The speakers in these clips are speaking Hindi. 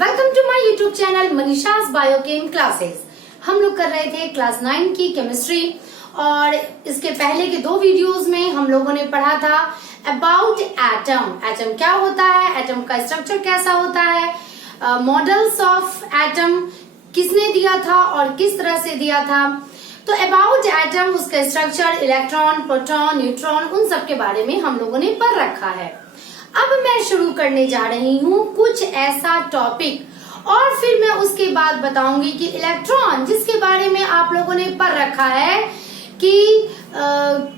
Welcome to my YouTube channel Manisha's biochem classes. हम लोग कर रहे थे क्लास 9 की केमिस्ट्री और इसके पहले के दो वीडियोस में हम लोगों ने पढ़ा था अबाउट एटम। एटम क्या होता है, एटम का स्ट्रक्चर कैसा होता है, मॉडल्स ऑफ एटम किसने दिया था और किस तरह से दिया था। तो अबाउट एटम, उसका स्ट्रक्चर, इलेक्ट्रॉन, प्रोटॉन, न्यूट्रॉन, उन सब के बारे में हम लोगों ने पढ़ रखा है। अब मैं शुरू करने जा रही हूँ कुछ ऐसा टॉपिक और फिर मैं उसके बाद बताऊंगी कि इलेक्ट्रॉन, जिसके बारे में आप लोगों ने पढ़ रखा है कि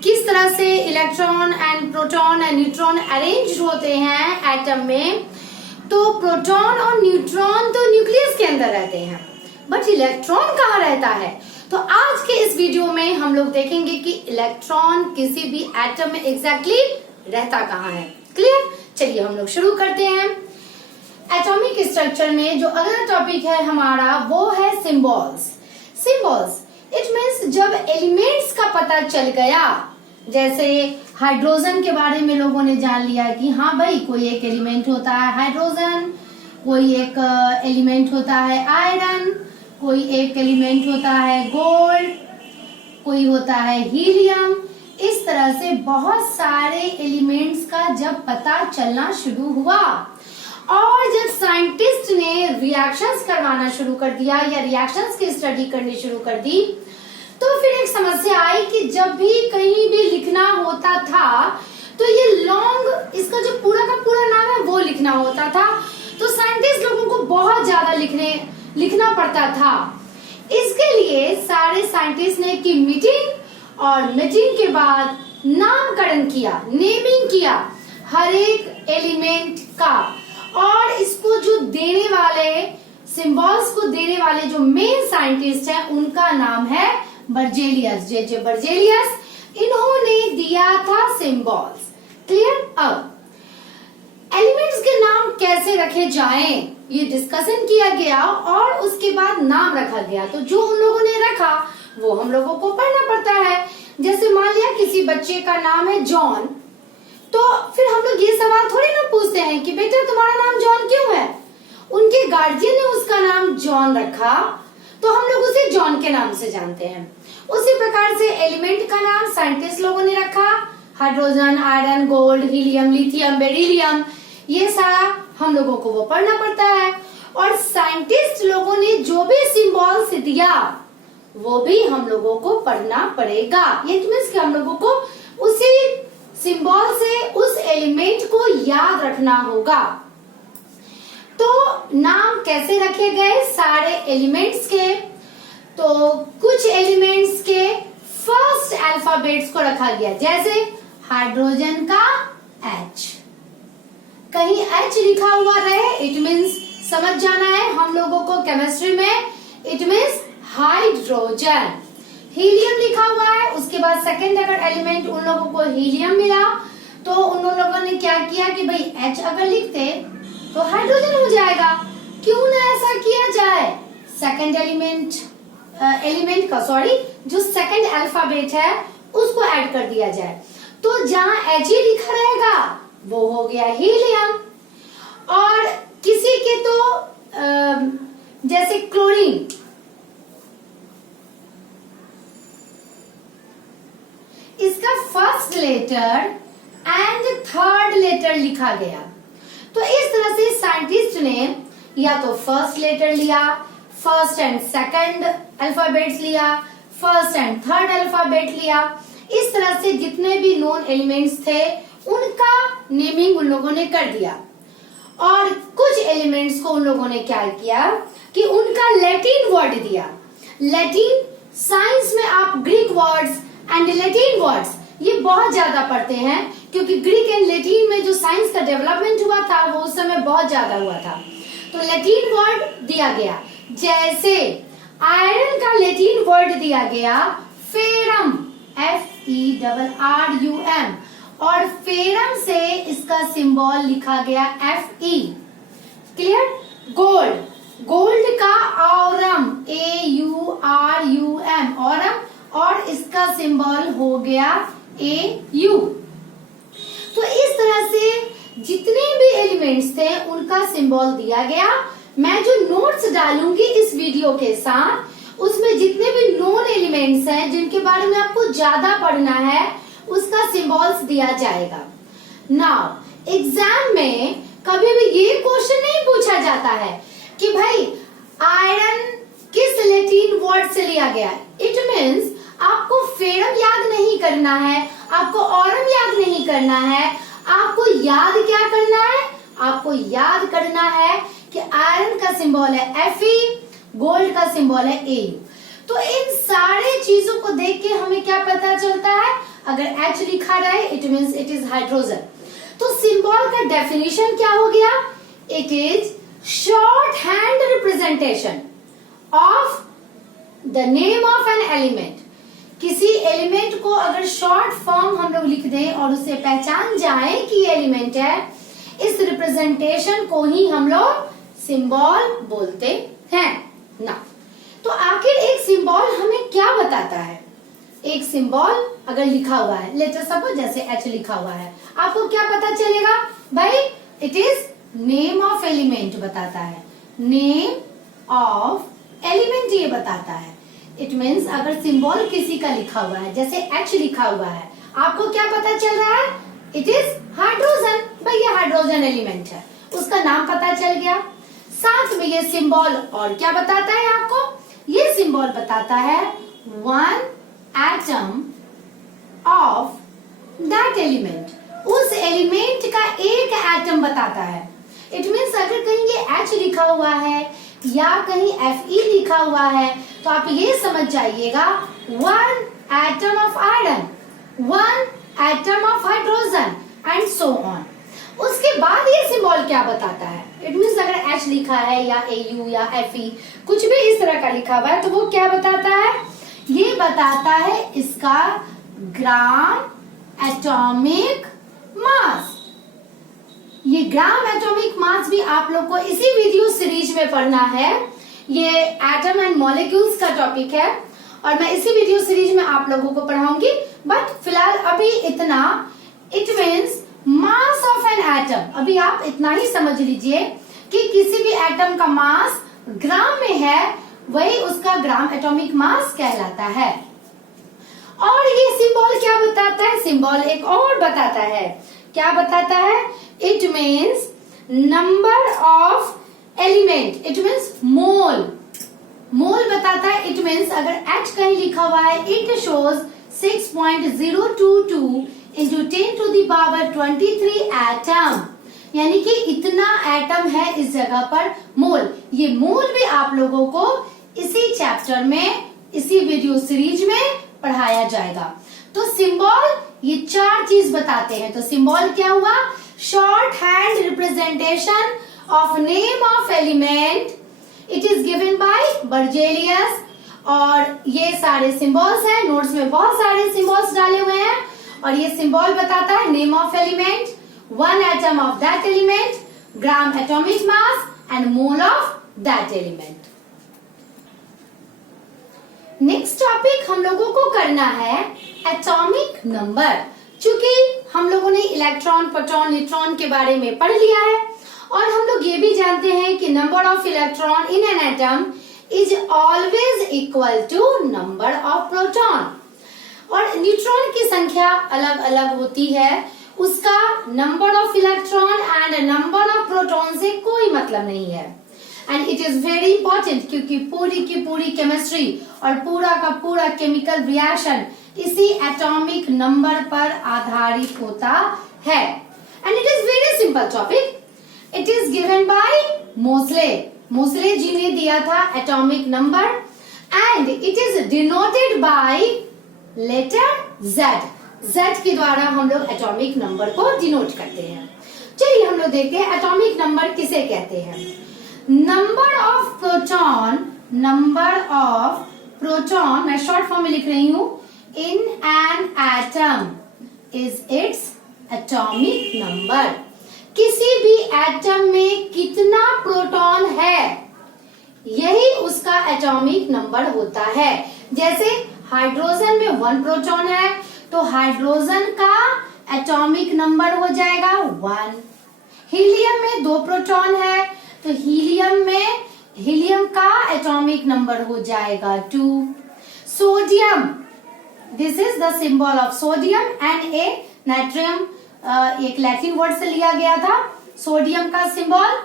किस तरह से electron and proton and neutron arrange होते हैं एटम में। तो प्रोटॉन और न्यूट्रॉन तो न्यूक्लियस के अंदर रहते हैं, बट इलेक्ट्रॉन कहाँ रहता है। तो आज के इस वीडियो में हम लोग देखेंगे कि इलेक्ट्रॉन किसी भी एटम में एग्जैक्टली रहता कहाँ है। क्लियर? चलिए हम लोग शुरू करते हैं। एटॉमिक स्ट्रक्चर में जो अगला टॉपिक है हमारा वो है सिंबल्स। सिंबल्स इट मीन्स जब एलिमेंट्स का पता चल गया, जैसे हाइड्रोजन के बारे में लोगों ने जान लिया कि हाँ भाई कोई एक एलिमेंट होता है हाइड्रोजन, कोई एक एलिमेंट होता है आयरन, कोई एक एलिमेंट होता है गोल्ड, कोई होता है हीलियम। इस तरह से बहुत सारे एलिमेंट्स का जब पता चलना शुरू हुआ और जब साइंटिस्ट ने रिएक्शंस करवाना शुरू कर दिया या रिएक्शंस की स्टडी करनी शुरू कर दी, तो फिर एक समस्या आई कि जब भी कहीं भी लिखना होता था तो ये लॉन्ग, इसका जो पूरा का पूरा नाम है वो लिखना होता था। तो साइंटिस्ट लोगों को बहुत ज्यादा लिखना पड़ता था। इसके लिए सारे साइंटिस्ट ने की मीटिंग और मीटिंग के बाद नामकरण किया, नेमिंग किया हर एक एलिमेंट का। और इसको जो देने वाले, सिंबल्स को देने वाले जो मेन साइंटिस्ट हैं उनका नाम है बर्जेलियस, जे बर्जेलियस। इन्होंने दिया था सिंबल्स। क्लियर? अब एलिमेंट्स के नाम कैसे रखे जाएं ये डिस्कशन किया गया और उसके बाद नाम रखा गया। तो जो उन लोगों ने रखा वो हम लोगों को पढ़ना पड़ता है। जैसे मान लिया किसी बच्चे का नाम है जॉन, तो फिर हम लोग ये सवाल थोड़ी ना पूछते हैं कि बेटा तुम्हारा नाम जॉन क्यों है। उनके गार्जियन ने उसका नाम जॉन रखा तो हम लोग उसे जॉन के नाम से जानते हैं। उसी प्रकार से एलिमेंट का नाम साइंटिस्ट लोगों ने रखा, hydrogen, iron, gold, helium, lithium, beryllium, ये सारा हम लोगों को वो पढ़ना पड़ता है। और साइंटिस्ट लोगों ने जो भी सिंबल्स दिया वो भी हम लोगों को पढ़ना पड़ेगा। ये मीन्स कि हम लोगों को उसी सिंबल से उस एलिमेंट को याद रखना होगा। तो नाम कैसे रखे गए सारे एलिमेंट्स के, तो कुछ एलिमेंट्स के फर्स्ट अल्फाबेट्स को रखा गया। जैसे हाइड्रोजन का H, कहीं H लिखा हुआ रहे इट मीन्स समझ जाना है हम लोगों को केमिस्ट्री में, इट मीन्स हाइड्रोजन। हीलियम लिखा हुआ है, उसके बाद सेकंड अगर एलिमेंट उन लोगों को हीलियम मिला तो उन लोगों ने क्या किया कि भाई H अगर लिखते तो हाइड्रोजन हो जाएगा, क्यों ना ऐसा किया जाए। सेकंड एलिमेंट का जो सेकंड अल्फाबेट है उसको ऐड कर दिया जाए, तो जहां H लिखा रहेगा वो हो गया हीलियम। और किसी के तो जैसे क्लोरीन, इसका first letter and third letter लिखा गया। तो इस तरह से साइंटिस्ट ने या तो फर्स्ट लेटर लिया, फर्स्ट एंड सेकंड अल्फाबेट्स लिया, फर्स्ट एंड थर्ड अल्फाबेट लिया। इस तरह से जितने भी नोन एलिमेंट्स थे उनका नेमिंग उन लोगों ने कर दिया। और कुछ एलिमेंट्स को उन लोगों ने क्या किया कि उनका लैटिन वर्ड दिया। लैटिन, साइंस में आप Greek words and Latin words ये बहुत ज्यादा पढ़ते हैं, क्योंकि ग्रीक एंड लैटिन में जो साइंस का डेवलपमेंट हुआ था वो उस समय बहुत ज्यादा हुआ था। तो लैटिन वर्ड दिया गया। जैसे आयरन का लैटिन वर्ड दिया गया फेरम, FERRUM, और फेरम से इसका सिंबल लिखा गया Fe। क्लियर? गोल्ड का ऑरम, AURUM, ऑरम, और इसका सिंबल हो गया AU। तो इस तरह से जितने भी एलिमेंट्स थे उनका सिंबल दिया गया। मैं जो नोट्स डालूंगी इस वीडियो के साथ, उसमें जितने भी नोन एलिमेंट्स हैं जिनके बारे में आपको ज्यादा पढ़ना है, उसका सिंबल्स दिया जाएगा। नाउ एग्जाम में कभी भी ये क्वेश्चन नहीं पूछा जाता है कि भाई आयरन किस लैटिन वर्ड से लिया गया है। इट मीन्स आपको फेरम याद नहीं करना है, आपको ऑरम याद नहीं करना है, आपको याद क्या करना है, आपको याद करना है कि आयरन का सिंबल है Fe, गोल्ड का सिंबल है Au। तो इन सारे चीजों को देख के हमें क्या पता चलता है, अगर H लिखा रहे it means it is hydrogen. तो सिंबल का डेफिनेशन क्या हो गया, it is short hand representation of the name of an element. किसी एलिमेंट को अगर शॉर्ट फॉर्म हम लोग लिख दें और उसे पहचान जाए कि ये एलिमेंट है, इस रिप्रेजेंटेशन को ही हम लोग सिंबल बोलते हैं ना। तो आखिर एक सिंबल हमें क्या बताता है। एक सिंबल अगर लिखा हुआ है, लेटर सपोज जैसे H लिखा हुआ है, आपको क्या पता चलेगा भाई, it is name of element बताता है, नेम ऑफ एलिमेंट ये बताता है। इट मीन्स अगर सिंबल किसी का लिखा हुआ है, जैसे H लिखा हुआ है, आपको क्या पता चल रहा है, इट इज हाइड्रोजन। भाई ये हाइड्रोजन एलिमेंट है, उसका नाम पता चल गया। साथ में ये सिंबल और क्या बताता है आपको, ये सिंबल बताता है one atom of that element, उस एलिमेंट का एक एटम बताता है। इट मीन्स अगर कहीं ये H लिखा हुआ है या कहीं Fe लिखा हुआ है, तो आप ये समझ जाइएगा one atom of iron, one atom of hydrogen and so on. उसके बाद ये सिंबल क्या बताता है, इट मीन्स अगर H लिखा है या Au या Fe कुछ भी इस तरह का लिखा हुआ है, तो वो क्या बताता है, ये बताता है इसका ग्राम एटॉमिक मास। ये ग्राम एटॉमिक मास भी आप लोग को इसी वीडियो सीरीज में पढ़ना है। ये एटम एंड मॉलिक्यूल्स का टॉपिक है और मैं इसी वीडियो सीरीज में आप लोगों को पढ़ाऊंगी, बट फिलहाल अभी इतना, it means mass of an atom. अभी आप इतना ही समझ लीजिए कि किसी भी एटम का मास ग्राम में है, वही उसका ग्राम एटॉमिक मास कहलाता है। और ये सिंबल क्या बताता है, सिंबल एक और बताता है, क्या बताता है, it means number of element, it means mole, mole बताता है। इट मीन्स अगर H कहीं लिखा हुआ है, it shows 6.022 into 10 to the power 23 atom, यानी कि इतना एटम है इस जगह पर मोल। ये मोल भी आप लोगों को इसी चैप्टर में, इसी वीडियो सीरीज में पढ़ाया जाएगा। तो सिंबल ये चार चीज बताते हैं। तो सिंबल क्या हुआ, short hand representation of name of element, it is given bye Berzelius. और ये सारे सिंबल्स हैं, नोट्स में बहुत सारे सिंबल्स डाले हुए हैं। और ये सिंबल बताता है name of element, one atom of that element, gram atomic mass and mole of that element. Next topic हम लोगों को करना है एटॉमिक नंबर। चूंकि हम लोगों ने इलेक्ट्रॉन, प्रोटॉन, न्यूट्रॉन के बारे में पढ़ लिया है और हम लोग ये भी जानते हैं कि number of electron in an atom is always equal to number of proton. और न्यूट्रॉन की संख्या अलग अलग होती है, उसका number of electron and number of proton से कोई मतलब नहीं है। And it is very important, क्योंकि पूरी की पूरी केमिस्ट्री और पूरा का पूरा केमिकल रिएक्शन इसी एटॉमिक नंबर पर आधारित होता है। And it is very simple topic, it is given bye Moseley. Moseley ji ने दिया था atomic number and it is denoted by letter Z। Z के द्वारा हम लोग एटॉमिक नंबर को डिनोट करते हैं। चलिए हम लोग देखते हैं एटॉमिक नंबर किसे कहते हैं। Number of proton, number of proton मैं शॉर्ट फॉर्म में लिख रही हूं, इन an atom is its atomic number. किसी भी एटम में कितना प्रोटॉन है, यही उसका एटॉमिक नंबर होता है। जैसे हाइड्रोजन में 1 प्रोटॉन है, तो हाइड्रोजन का एटॉमिक नंबर हो जाएगा 1। हीलियम में 2 प्रोटॉन है, तो तो हीलियम का एटॉमिक नंबर हो जाएगा 2। Sodium, this is the symbol of sodium, Na नाइट्रियम एक लैटिन वर्ड से लिया गया था सोडियम का सिंबल।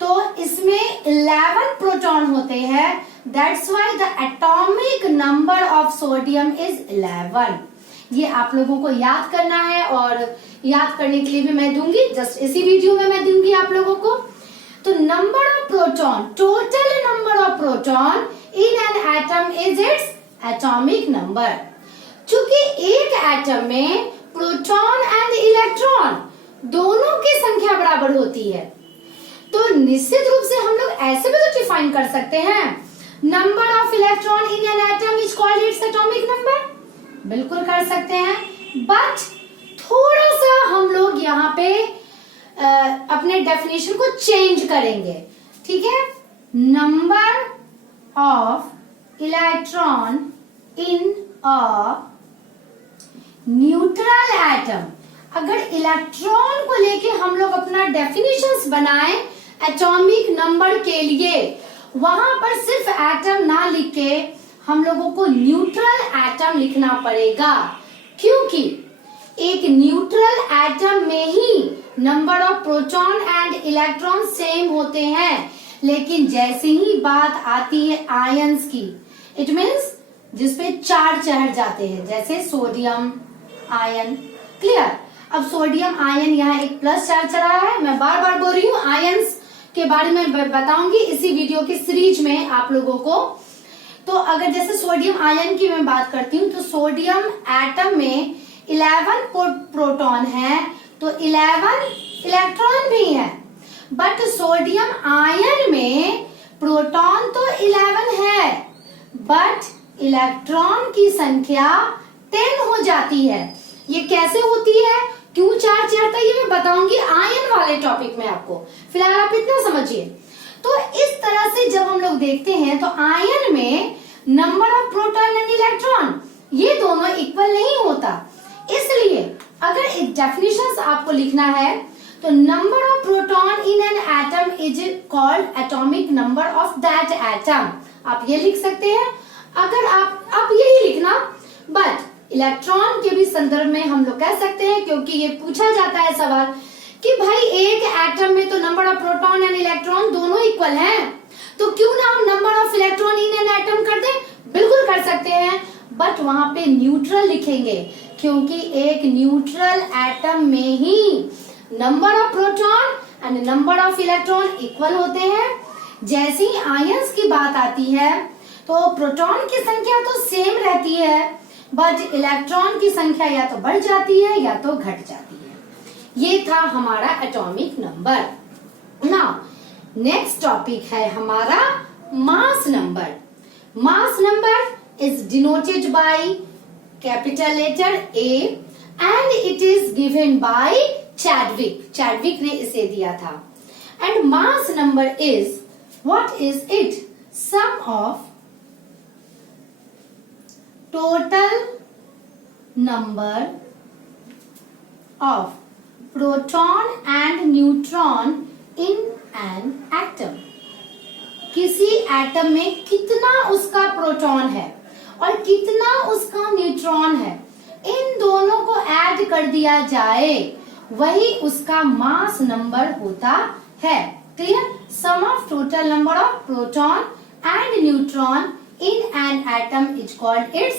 तो इसमें 11 प्रोटॉन होते हैं, that's why the atomic number of sodium is 11। ये आप लोगों को याद करना है और याद करने के लिए भी मैं दूंगी, जस्ट इसी वीडियो में मैं दूंगी आप लोगों को। तो number of proton, total number of proton in an atom is its atomic number. चूंकि एक एटम में प्रोटॉन एंड इलेक्ट्रॉन दोनों की संख्या बराबर होती है, तो निश्चित रूप से हम लोग ऐसे भी तो डिफाइन कर सकते हैं, number of electron in an atom is called its atomic number. बिल्कुल कर सकते हैं, बट थोड़ा सा हम लोग यहाँ पे अपने डेफिनेशन को चेंज करेंगे, ठीक है। Number of electron in a neutral atom, अगर इलेक्ट्रॉन को लेके हम लोग अपना डेफिनेशंस बनाएं एटॉमिक नंबर के लिए, वहां पर सिर्फ एटम ना लिख के हम लोगों को न्यूट्रल एटम लिखना पड़ेगा, क्योंकि एक न्यूट्रल एटम में ही number of proton and electron same होते हैं। लेकिन जैसे ही बात आती है आयंस की, इट मीन्स जिसपे चार्ज चढ़ जाते हैं, जैसे सोडियम आयन, क्लियर। अब सोडियम आयन यहाँ एक प्लस चार्ज चढ़ा है, मैं बार बार बोल रही हूँ, आयंस के बारे में बताऊंगी इसी वीडियो की सीरीज में आप लोगों को। तो अगर जैसे सोडियम आयन की मैं बात करती हूँ, तो सोडियम एटम में 11 प्रोटॉन है, तो 11 इलेक्ट्रॉन भी है, बट सोडियम आयन में प्रोटॉन तो 11 है, बट इलेक्ट्रॉन की संख्या 10 हो जाती है। ये कैसे होती है, क्यों चार्ज चढ़ता है, ये मैं बताऊंगी आयन वाले टॉपिक में आपको, फिलहाल आप इतना समझिए। तो इस तरह से जब हम लोग देखते हैं तो आयन में number of proton and electron ये दोनों इक्वल नहीं होता, इसलिए अगर एक डेफिनेशन आपको लिखना है तो number of proton in an atom is called atomic number of that atom, आप ये लिख सकते हैं। अगर आप यही लिखना, बट इलेक्ट्रॉन के भी संदर्भ में हम लोग कह सकते हैं, क्योंकि ये पूछा जाता है सवाल कि भाई एक एटम में तो number of proton and electron दोनों इक्वल हैं, तो क्यों ना हम number of electron in an atom कर दें। बिल्कुल कर सकते हैं, बट वहां पे न्यूट्रल लिखेंगे, क्योंकि एक न्यूट्रल एटम में ही number of proton and number of electron equal होते हैं। जैसे ही आयंस की बात आती है तो प्रोटॉन की संख्या तो सेम रहती है, बट इलेक्ट्रॉन की संख्या या तो बढ़ जाती है या तो घट जाती है। ये था हमारा atomic number. Now next topic है हमारा mass number. Mass number is denoted by capital letter A and it is given by Chadwick. Chadwick ने इसे दिया था। And mass number is, what is it? Sum of total number of proton and neutron in an atom। किसी एटम में कितना उसका प्रोटॉन है और कितना उसका न्यूट्रॉन है, इन दोनों को ऐड कर दिया जाए, वही उसका मास नंबर होता है। Clear? Sum of total number of proton and neutron in an atom is called its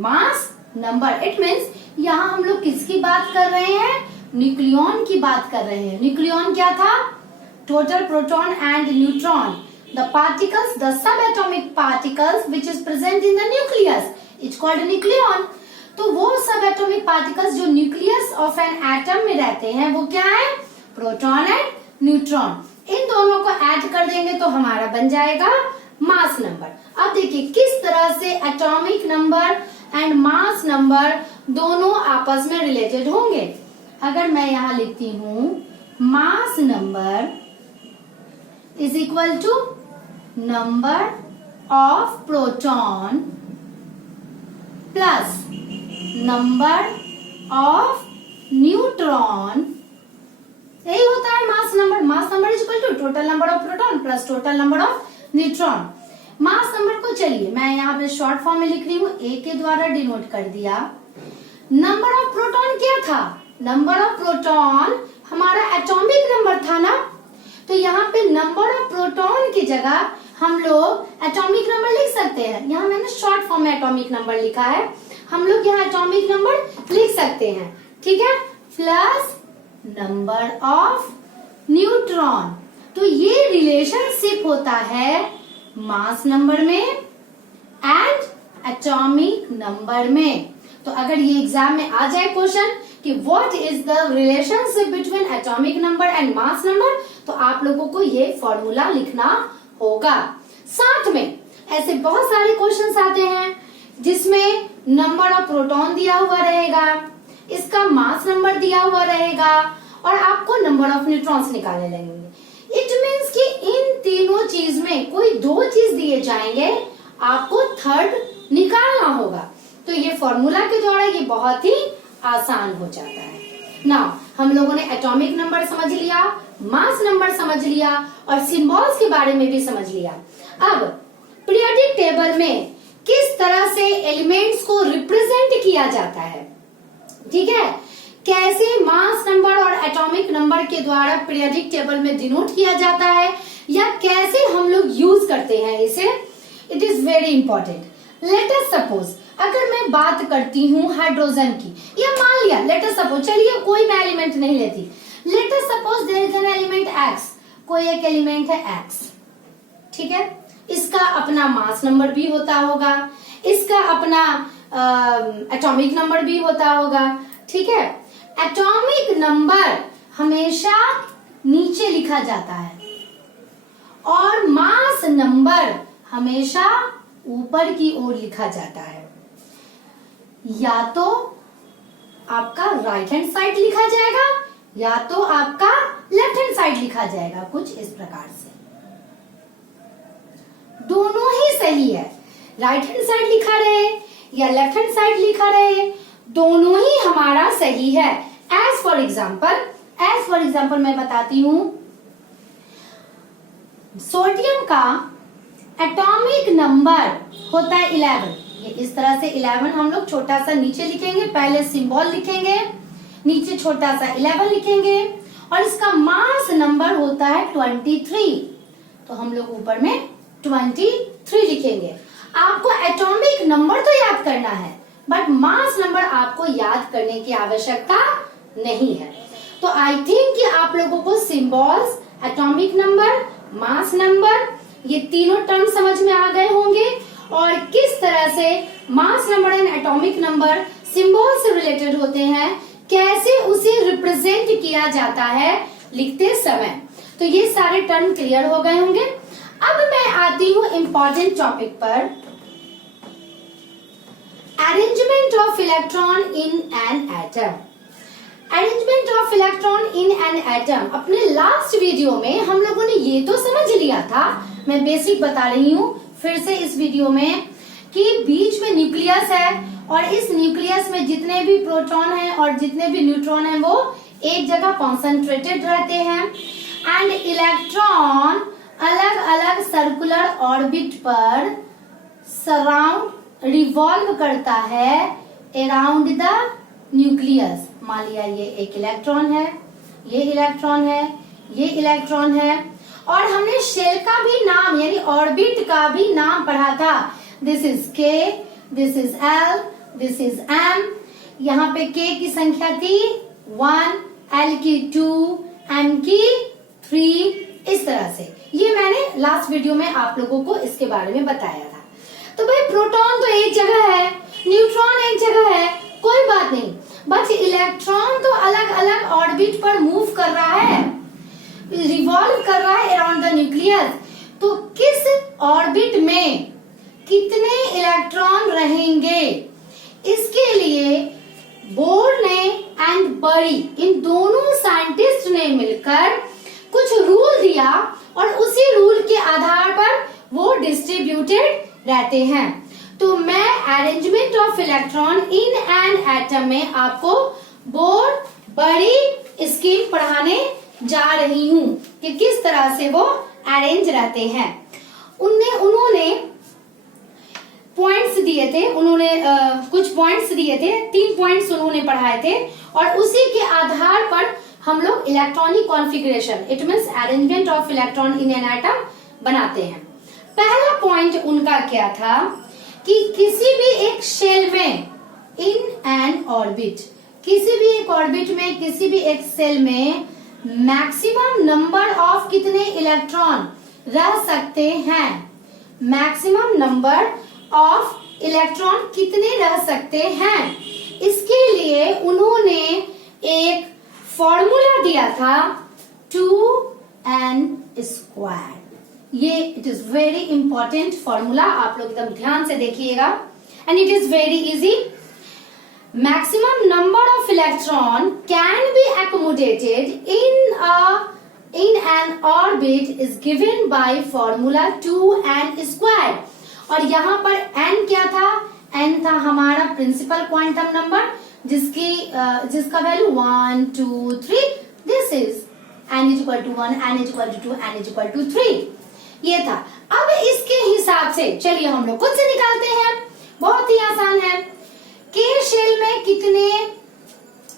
mass number। It means यहाँ हम लोग किसकी बात कर रहे हैं? न्यूक्लियन की बात कर रहे हैं। न्यूक्लियन क्या था? Total proton and neutron, the particles, the subatomic particles which is present in the nucleus, it's called nucleon। तो वो subatomic particles जो nucleus of an atom में रहते हैं, वो क्या है? Proton and neutron. इन दोनों को ऐड कर देंगे तो हमारा बन जाएगा मास नंबर। अब देखिए किस तरह से atomic number and mass number दोनों आपस में रिलेटेड होंगे। अगर मैं यहाँ लिखती हूँ mass number is equal to number of proton plus number of neutron यही होता है mass number. Mass number is equal to total number of proton plus total number of neutron. Mass number को चलिए मैं यहाँ पे शॉर्ट फॉर्म में लिख रही हूँ, ए के द्वारा डिनोट कर दिया। नंबर ऑफ प्रोटॉन क्या था? नंबर ऑफ प्रोटॉन हमारा एटॉमिक नंबर था ना, तो यहाँ पे नंबर ऑफ प्रोटॉन की जगह हम लोग एटॉमिक नंबर लिख सकते हैं। यहाँ मैंने शॉर्ट फॉर्म में एटॉमिक नंबर लिखा है, हम लोग यहाँ एटॉमिक नंबर लिख सकते हैं, ठीक है, प्लस नंबर ऑफ न्यूट्रॉन। तो ये रिलेशनशिप होता है मास नंबर में एंड एटॉमिक नंबर में। तो अगर ये एग्जाम में आ जाए क्वेश्चन कि what is the relationship between atomic number and mass number, तो आप लोगों को ये फॉर्मूला लिखना होगा। साथ में ऐसे बहुत सारे क्वेश्चंस आते हैं जिसमें नंबर ऑफ प्रोटॉन दिया हुआ रहेगा, इसका मास नंबर दिया हुआ रहेगा और आपको नंबर ऑफ न्यूट्रॉन्स निकालने लगेंगे। इट मीन्स कि इन तीनों चीज में कोई दो चीज दिए जाएंगे, आपको थर्ड निकालना होगा। तो ये फॉर्मूला के द्वारा ये बहुत ही आसान हो जाता है ना। हम लोगों ने एटॉमिक नंबर समझ लिया, मास नंबर समझ लिया और सिंबल्स के बारे में भी समझ लिया। अब पीरियोडिक टेबल में किस तरह से एलिमेंट्स को रिप्रेजेंट किया जाता है, ठीक है, कैसे मास नंबर और एटॉमिक नंबर के द्वारा पीरियोडिक टेबल में डिनोट किया जाता है या कैसे हम लोग यूज करते हैं इसे, it is very important. Late us suppose अगर मैं बात करती हूँ हाइड्रोजन की, या मान लिया लेट अस सपोज, चलिए कोई मैं एलिमेंट नहीं लेती, let us suppose there is an element X, कोई एक एलिमेंट है एक्स, ठीक है, इसका अपना मास नंबर भी होता होगा, इसका अपना एटॉमिक नंबर भी होता होगा, ठीक है। एटॉमिक नंबर हमेशा नीचे लिखा जाता है और मास नंबर हमेशा ऊपर की ओर लिखा जाता है। या तो आपका राइट हैंड साइड लिखा जाएगा या तो आपका लेफ्ट हैंड साइड लिखा जाएगा, कुछ इस प्रकार से। दोनों ही सही है, राइट हैंड साइड लिखा रहे या लेफ्ट हैंड साइड लिखा रहे, दोनों ही हमारा सही है। एज फॉर एग्जाम्पल मैं बताती हूं, सोडियम का एटॉमिक नंबर होता है 11। ये इस तरह से 11 हम लोग छोटा सा नीचे लिखेंगे, पहले सिंबल लिखेंगे, नीचे छोटा सा 11 लिखेंगे और इसका मास नंबर होता है 23, तो हम लोग ऊपर में 23 लिखेंगे। आपको एटॉमिक नंबर तो याद करना है बट मास नंबर आपको याद करने की आवश्यकता नहीं है। तो आई थिंक कि आप लोगों को symbols, atomic number, mass number, ये तीनों टर्म समझ में आ गए होंगे और किस तरह से mass number and atomic number symbol से रिलेटेड होते हैं, कैसे उसे रिप्रेजेंट किया जाता है लिखते समय। तो ये सारे टर्म क्लियर हो गए होंगे। अब मैं आती हूँ इम्पोर्टेंट टॉपिक पर, arrangement of electron in an atom. Arrangement of electron in an atom, अपने लास्ट वीडियो में हम लोगों ने ये तो समझ लिया था, मैं बेसिक बता रही हूँ फिर से इस वीडियो में, कि बीच में न्यूक्लियस है और इस न्यूक्लियस में जितने भी प्रोटॉन हैं और जितने भी न्यूट्रॉन हैं वो एक जगह कॉन्सेंट्रेटेड रहते हैं एंड इलेक्ट्रॉन अलग अलग सर्कुलर ऑर्बिट पर सराउंड रिवॉल्व करता है अराउंड द न्यूक्लियस। मान लिया ये एक इलेक्ट्रॉन है, ये इलेक्ट्रॉन है, ये इलेक्ट्रॉन है और हमने शेल का भी नाम यानी ऑर्बिट का भी नाम पढ़ा था। This is K, this is L, this is M। यहाँ पे K की संख्या थी 1, L की 2, M की 3, इस तरह से। ये मैंने लास्ट वीडियो में आप लोगों को इसके बारे में बताया था। तो भाई प्रोटॉन तो एक जगह है, न्यूट्रॉन एक जगह है, कोई बात नहीं, बट इलेक्ट्रॉन तो अलग अलग ऑर्बिट पर मूव कर रहा है, रिवॉल्व कर रहा है अराउंड द न्यूक्लियस। तो किस ऑर्बिट में कितने इलेक्ट्रॉन रहेंगे, इसके लिए बोर ने एंड बरी, इन दोनों साइंटिस्ट ने मिलकर कुछ रूल दिया और उसी रूल के आधार पर वो डिस्ट्रीब्यूटेड रहते हैं। तो मैं arrangement of electron in an atom में आपको बोर बड़ी स्कीम पढ़ाने जा रही हूँ कि किस तरह से वो अरेंज रहते हैं। उन्होंने पॉइंट्स दिए थे, कुछ पॉइंट्स दिए थे, 3 पॉइंट्स उन्होंने पढ़ाए थे और उसी के आधार पर हम लोग electronic configuration, it means arrangement of electron in an atom बनाते हैं। पहला पॉइंट उनका क्या था कि किसी भी एक शेल में इन एन ऑर्बिट, किसी भी एक ऑर्बिट में, किसी भी एक सेल में मैक्सिमम नंबर ऑफ कितने इलेक्ट्रॉन रह सकते हैं, मैक्सिमम नंबर ऑफ इलेक्ट्रॉन कितने रह सकते हैं, इसके लिए उन्होंने एक फॉर्मूला दिया था 2n²। ये it is very important formula, आप लोग एकदम ध्यान से देखिएगा and it is very easy. Maximum number of electron can be accommodated in an orbit is given by formula 2n²। और यहाँ पर n क्या था, n था हमारा प्रिंसिपल क्वांटम नंबर जिसका value 1 2 3, this is n = 1, n = 2, n = 3, ये था। अब इसके हिसाब से चलिए हम लोग खुद से निकालते हैं, बहुत ही आसान है। के शेल में कितने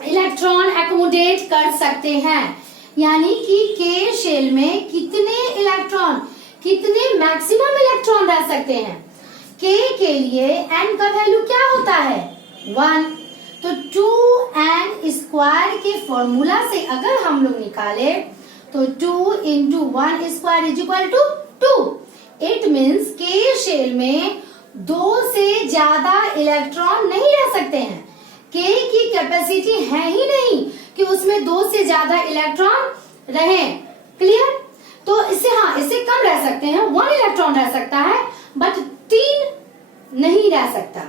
इलेक्ट्रॉन एकोमोडेट कर सकते हैं, यानी कि के शेल में कितने इलेक्ट्रॉन, कितने मैक्सिमम इलेक्ट्रॉन रह सकते हैं। के लिए n का वैल्यू क्या होता है 1, तो 2n² के फॉर्मूला से अगर हम लोग निकाले तो 2 × 1² = 2। इट मीन्स के शेल में 2 से ज्यादा इलेक्ट्रॉन नहीं रह सकते हैं। के की कैपेसिटी है ही नहीं कि उसमें 2 से ज्यादा इलेक्ट्रॉन रहे, क्लियर। तो इससे कम रह सकते हैं, 1 इलेक्ट्रॉन रह सकता है बट 3 नहीं रह सकता।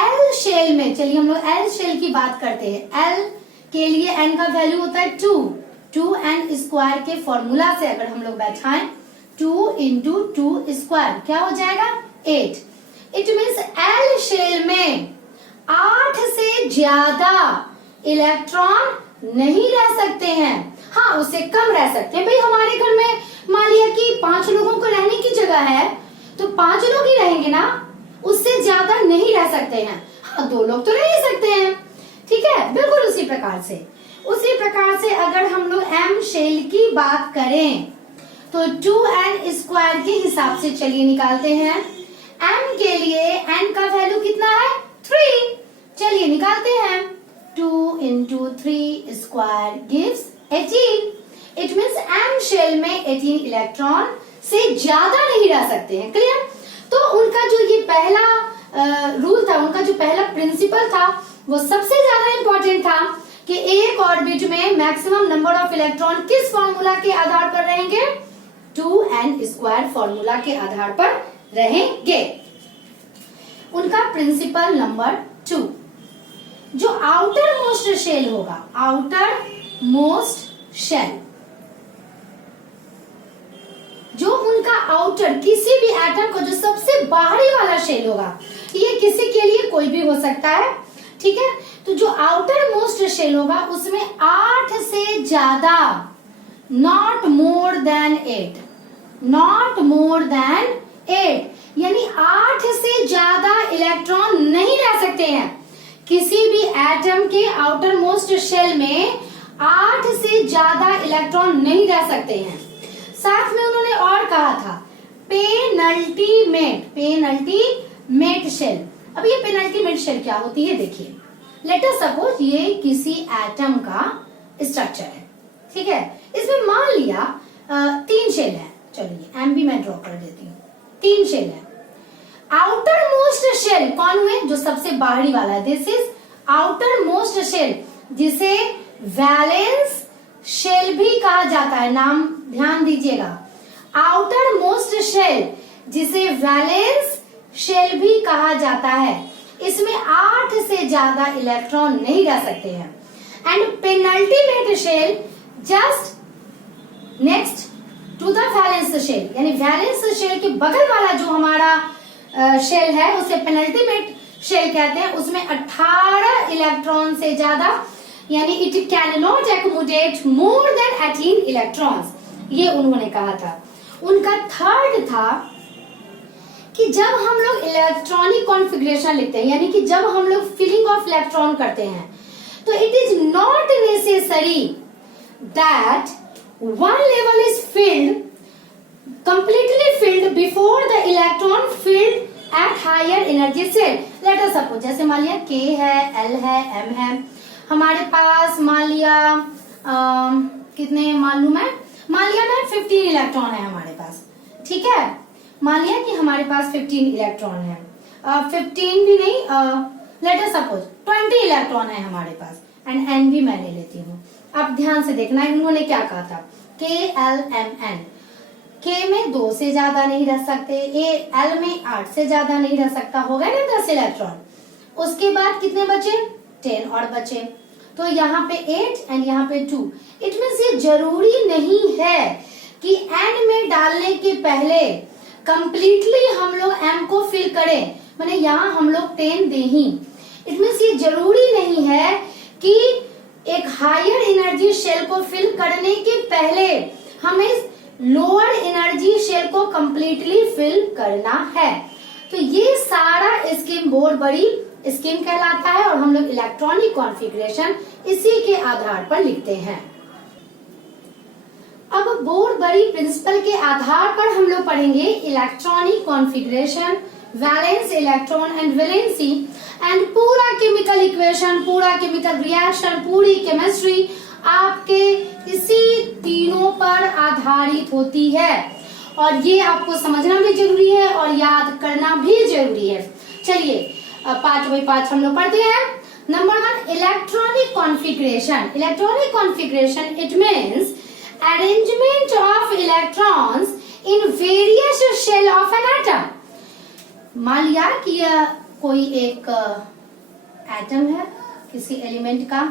एल शेल में, चलिए हम लोग एल शेल की बात करते हैं। एल के लिए n का वैल्यू होता है 2n² के फॉर्मूला से अगर हम लोग बैठाएं 2 × 2² क्या हो जाएगा 8। इट मीन्स एल शेल में 8 से ज्यादा इलेक्ट्रॉन नहीं रह सकते हैं। हाँ, उससे कम रह सकते हैं। भाई हमारे घर में मान लिया कि 5 लोगों को रहने की जगह है तो 5 लोग ही रहेंगे ना, उससे ज्यादा नहीं रह सकते हैं। हाँ, 2 लोग तो रह ही सकते हैं, ठीक है। बिल्कुल उसी प्रकार से अगर हम लोग एम शेल की बात करें तो 2n² के हिसाब से चलिए निकालते हैं। m के लिए n का वैल्यू कितना है 3, चलिए निकालते हैं। 2 × 3² gives 18। It means m shell में 18 इलेक्ट्रॉन से ज्यादा नहीं रह सकते हैं, क्लियर। तो उनका जो ये पहला रूल था, उनका जो पहला प्रिंसिपल था वो सबसे ज्यादा इंपॉर्टेंट था कि एक ऑर्बिट में मैक्सिमम नंबर ऑफ इलेक्ट्रॉन किस फॉर्मूला के आधार पर रहेंगे, 2n² फॉर्मूला के आधार पर रहेंगे। उनका प्रिंसिपल नंबर 2, जो आउटर मोस्ट शेल होगा, आउटर मोस्ट शेल, जो उनका आउटर किसी भी एटम का जो सबसे बाहरी वाला शेल होगा, ये किसी के लिए कोई भी हो सकता है, ठीक है। तो जो आउटर मोस्ट शेल होगा उसमें 8 से ज्यादा, not more than 8, not more than 8, यानी 8 से ज्यादा इलेक्ट्रॉन नहीं रह सकते हैं। किसी भी एटम के आउटर मोस्ट शेल में 8 से ज्यादा इलेक्ट्रॉन नहीं रह सकते हैं। साथ में उन्होंने और कहा था पेनल्टीमेट शेल। अब ये पेनल्टीमेट शेल क्या होती है, देखिए। लेट अस सपोज ये किसी एटम का स्ट्रक्चर है, ठीक है। इसमें मान लिया 3 शेल है, चलिए एम भी मैं ड्रॉ कर देती हूँ। 3 शेल है। आउटर मोस्ट शेल कौन हुए, जो सबसे बाहरी वाला है, this is outer most shell, जिसे वैलेंस शेल भी कहा जाता है। नाम ध्यान दीजिएगा, आउटर मोस्ट शेल जिसे वैलेंस शेल भी कहा जाता है। इसमें 8 से ज्यादा इलेक्ट्रॉन नहीं रह सकते हैं। And penultimate shell just next to the valence shell, यानी वैलेंस शेल के बगल वाला जो हमारा शेल है उसे पेनल्टीमेट शेल कहते हैं। उसमें 18 इलेक्ट्रॉन से ज्यादा यानी it can not accommodate more than 18 electrons, ये उन्होंने कहा था। उनका थर्ड था कि जब हम लोग इलेक्ट्रॉनिक कॉन्फ़िगरेशन लिखते हैं, यानी कि जब हम लोग फिलिंग ऑफ इलेक्ट्रॉन करते हैं, तो it is not necessary that one level is filled completely filled before the electron filled at higher energy cell. Let us suppose, जैसे मान लिया K है, L है, M है, हमारे पास मान लिया कितने मालूम है, मान लिया ना 15 इलेक्ट्रॉन है हमारे पास, ठीक है। मान लिया कि हमारे पास 15 इलेक्ट्रॉन है, 15 भी नहीं, लेट अस सपोज 20 इलेक्ट्रॉन है हमारे पास, एंड N भी मैं ले लेती हूँ। अब ध्यान से देखना इन्होंने क्या कहा था, K L M N, K में 2 से ज्यादा नहीं रह सकते, L में 8 से ज्यादा नहीं रह सकता, हो गए ना 10 इलेक्ट्रॉन। उसके बाद कितने बचे, 10 और बचे, तो यहाँ पे 8 एंड यहाँ पे 2। इट मीन्स ये जरूरी नहीं है कि N में डालने के पहले कंप्लीटली हम लोग M को फिल करें, माने यहाँ हम लोग 10 दे ही। इट मीन्स ये जरूरी नहीं है कि एक हायर एनर्जी शेल को फिल करने के पहले हमें लोअर एनर्जी शेल को कंप्लीटली फिल करना है। तो ये सारा स्कीम बहुत बड़ी स्कीम कहलाता है और हम लोग इलेक्ट्रॉनिक कॉन्फ़िगरेशन इसी के आधार पर लिखते हैं। अब बोर बड़ी प्रिंसिपल के आधार पर हम लोग पढ़ेंगे electronic configuration, valence electron and valency, and पूरा केमिकल इक्वेशन, पूरा केमिकल रिएक्शन, पूरी केमिस्ट्री आपके इसी तीनों पर आधारित होती है और ये आपको समझना भी जरूरी है और याद करना भी जरूरी है। चलिए पार्ट बाय पार्ट हम लोग पढ़ते हैं। Number 1, electronic configuration. Electronic configuration it means arrangement of electrons in various shell of an atom. मान लिया कि कोई एक एटम है किसी एलिमेंट का,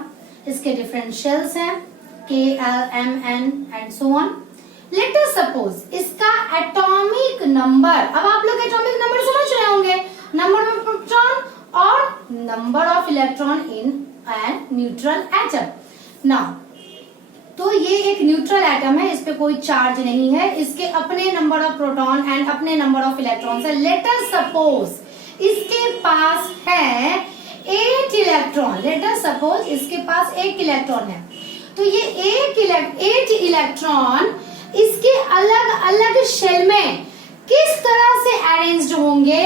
इसके डिफरेंट शेल्स हैं K L M N and so on. Late us suppose इसका एटॉमिक नंबर, अब आप लोग एटॉमिक नंबर समझ रहे होंगे, नंबर ऑफ प्रोटॉन और number of electron in N neutral atom. Now तो ये एक न्यूट्रल एटम है, इस पे कोई चार्ज नहीं है, इसके अपने नंबर ऑफ प्रोटॉन एंड अपने नंबर ऑफ इलेक्ट्रॉन है। लेट अस सपोज इसके पास है 8 इलेक्ट्रॉन। लेट अस सपोज इसके पास 1 इलेक्ट्रॉन है, तो ये 8 इलेक्ट्रॉन इसके अलग अलग शेल में किस तरह से अरेंज्ड होंगे,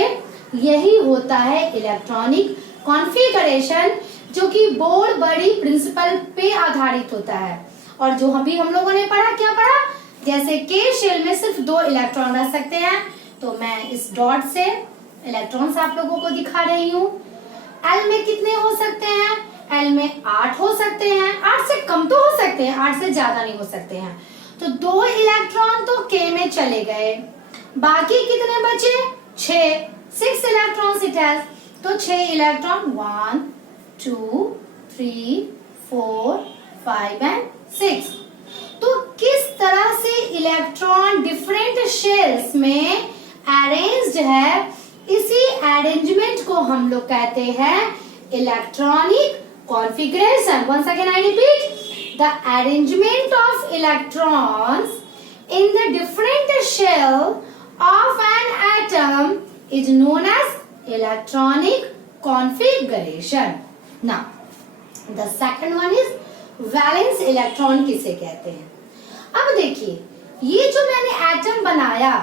यही होता है इलेक्ट्रॉनिक कॉन्फ़िगरेशन, जो कि बोर बड़ी प्रिंसिपल पे आधारित होता है। और जो अभी हम लोगों ने पढ़ा, क्या पढ़ा, जैसे K शेल में सिर्फ 2 इलेक्ट्रॉन रह सकते हैं, तो मैं इस डॉट से इलेक्ट्रॉन्स आप लोगों को दिखा रही हूँ। L में कितने हो सकते हैं, L में 8 हो सकते हैं, 8 से कम तो हो सकते हैं, 8 से ज्यादा नहीं हो सकते हैं। तो 2 इलेक्ट्रॉन तो K में चले गए, बाकी कितने बचे, 6 इलेक्ट्रॉन्स इट हैज, तो 6 इलेक्ट्रॉन 1 2 3 4 5 एंड 6। तो किस तरह से इलेक्ट्रॉन डिफरेंट शेल्स में अरेंज्ड है, इसी अरेंजमेंट को हम लोग कहते हैं electronic configuration. Once again I repeat, the arrangement of electrons in the different shell of an atom is known as electronic configuration. Now the second one is valence electron किसे कहते हैं। अब देखिए, ये जो मैंने एटम बनाया,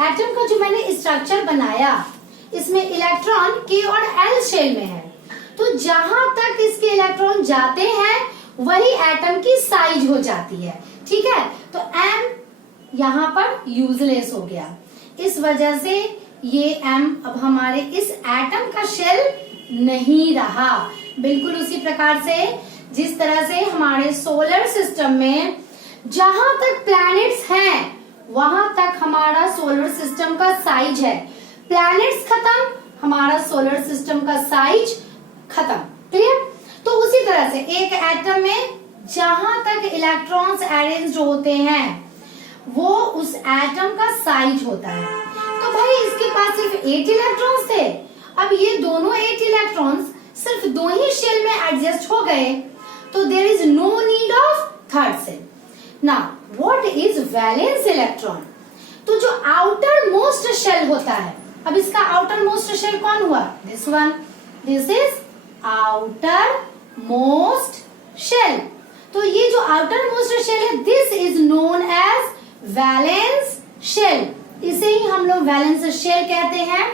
एटम का जो मैंने स्ट्रक्चर बनाया, इसमें इलेक्ट्रॉन K और L शेल में है, तो जहां तक इसके इलेक्ट्रॉन जाते हैं वही एटम की साइज हो जाती है, ठीक है। तो M यहाँ पर यूजलेस हो गया, इस वजह से ये M अब हमारे इस एटम का शेल नहीं रहा। बिल्कुल उसी प्रकार से जिस तरह से हमारे सोलर सिस्टम में जहां तक प्लैनेट्स हैं वहां तक हमारा सोलर सिस्टम का साइज है, प्लैनेट्स खत्म, हमारा सोलर सिस्टम का साइज खत्म, क्लियर। तो उसी तरह से एक एटम में जहां तक इलेक्ट्रॉन्स अरेंज्ड होते हैं वो उस एटम का साइज होता है। तो भाई इसके पास सिर्फ 8 इलेक्ट्रॉन्स थे, अब ये दोनों 8 इलेक्ट्रॉन्स सिर्फ 2 ही शेल में एडजस्ट हो गए, तो there is no need of third shell. Now what is valence electron? तो जो आउटर मोस्ट शेल होता है, अब इसका आउटर मोस्ट शेल कौन हुआ? This one, this is outer most shell. तो ये जो आउटर मोस्ट शेल है, this is known as valence shell, इसे ही हम लोग वैलेंस शेल कहते हैं।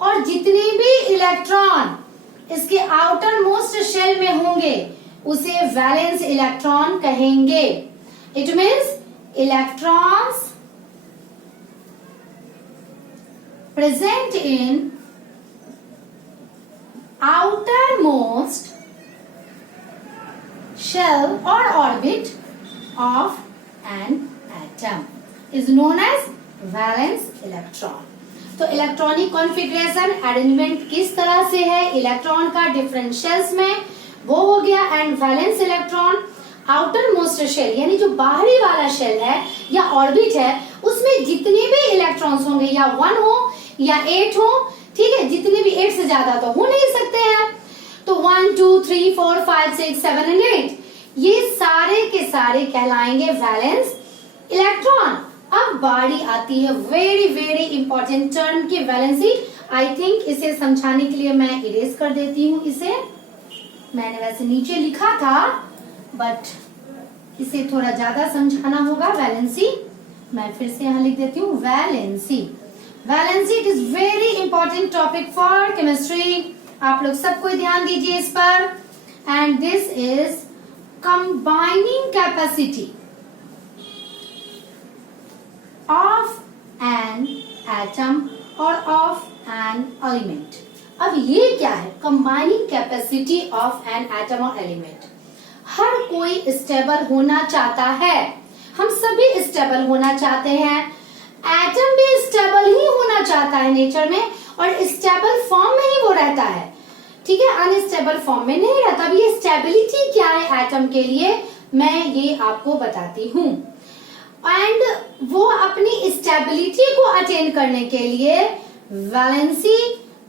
और जितने भी इलेक्ट्रॉन इसके आउटर मोस्ट शेल में होंगे उसे वैलेंस इलेक्ट्रॉन कहेंगे। It means electrons present in outermost shell or orbit of an atom is known as valence electron। तो इलेक्ट्रॉनिक कॉन्फ़िगरेशन अरेंजमेंट किस तरह से है इलेक्ट्रॉन का डिफरेंट शेल्स में, वो हो गया। And valence electron outer most shell यानी जो बाहरी वाला शेल है या ऑर्बिट है, उसमें जितने भी इलेक्ट्रॉन्स होंगे या 1 हो या 8 हो, ठीक है, जितने भी 8 से ज्यादा तो हो नहीं सकते हैं। तो 1 2 3 4 5 6 7 एंड 8 ये सारे के सारे कहलाएंगे वैलेंस इलेक्ट्रॉन। अब बारी आती है वेरी वेरी इंपॉर्टेंट टर्म की, वैलेंसी। आई थिंक इसे समझाने के लिए मैं इरेज कर देती हूँ। इसे मैंने वैसे नीचे लिखा था बट इसे थोड़ा ज्यादा समझाना होगा। वैलेंसी मैं फिर से यहाँ लिख देती हूँ, valency. Valency it is very important topic for chemistry. आप लोग सब कोई ध्यान दीजिए इस पर। And this is combining capacity of an atom और ऑफ एन एलिमेंट। अब ये क्या है? Combining capacity of an atom और एलिमेंट। हर कोई स्टेबल होना चाहता है, हम सभी स्टेबल होना चाहते हैं। एटम भी स्टेबल ही होना चाहता है नेचर में, और स्टेबल फॉर्म में ही वो रहता है, ठीक है, अनस्टेबल फॉर्म में नहीं रहता। अब ये स्टेबिलिटी क्या है एटम के लिए, मैं ये आपको बताती हूँ। एंड वो अपनी स्टेबिलिटी को अटेन करने के लिए वैलेंसी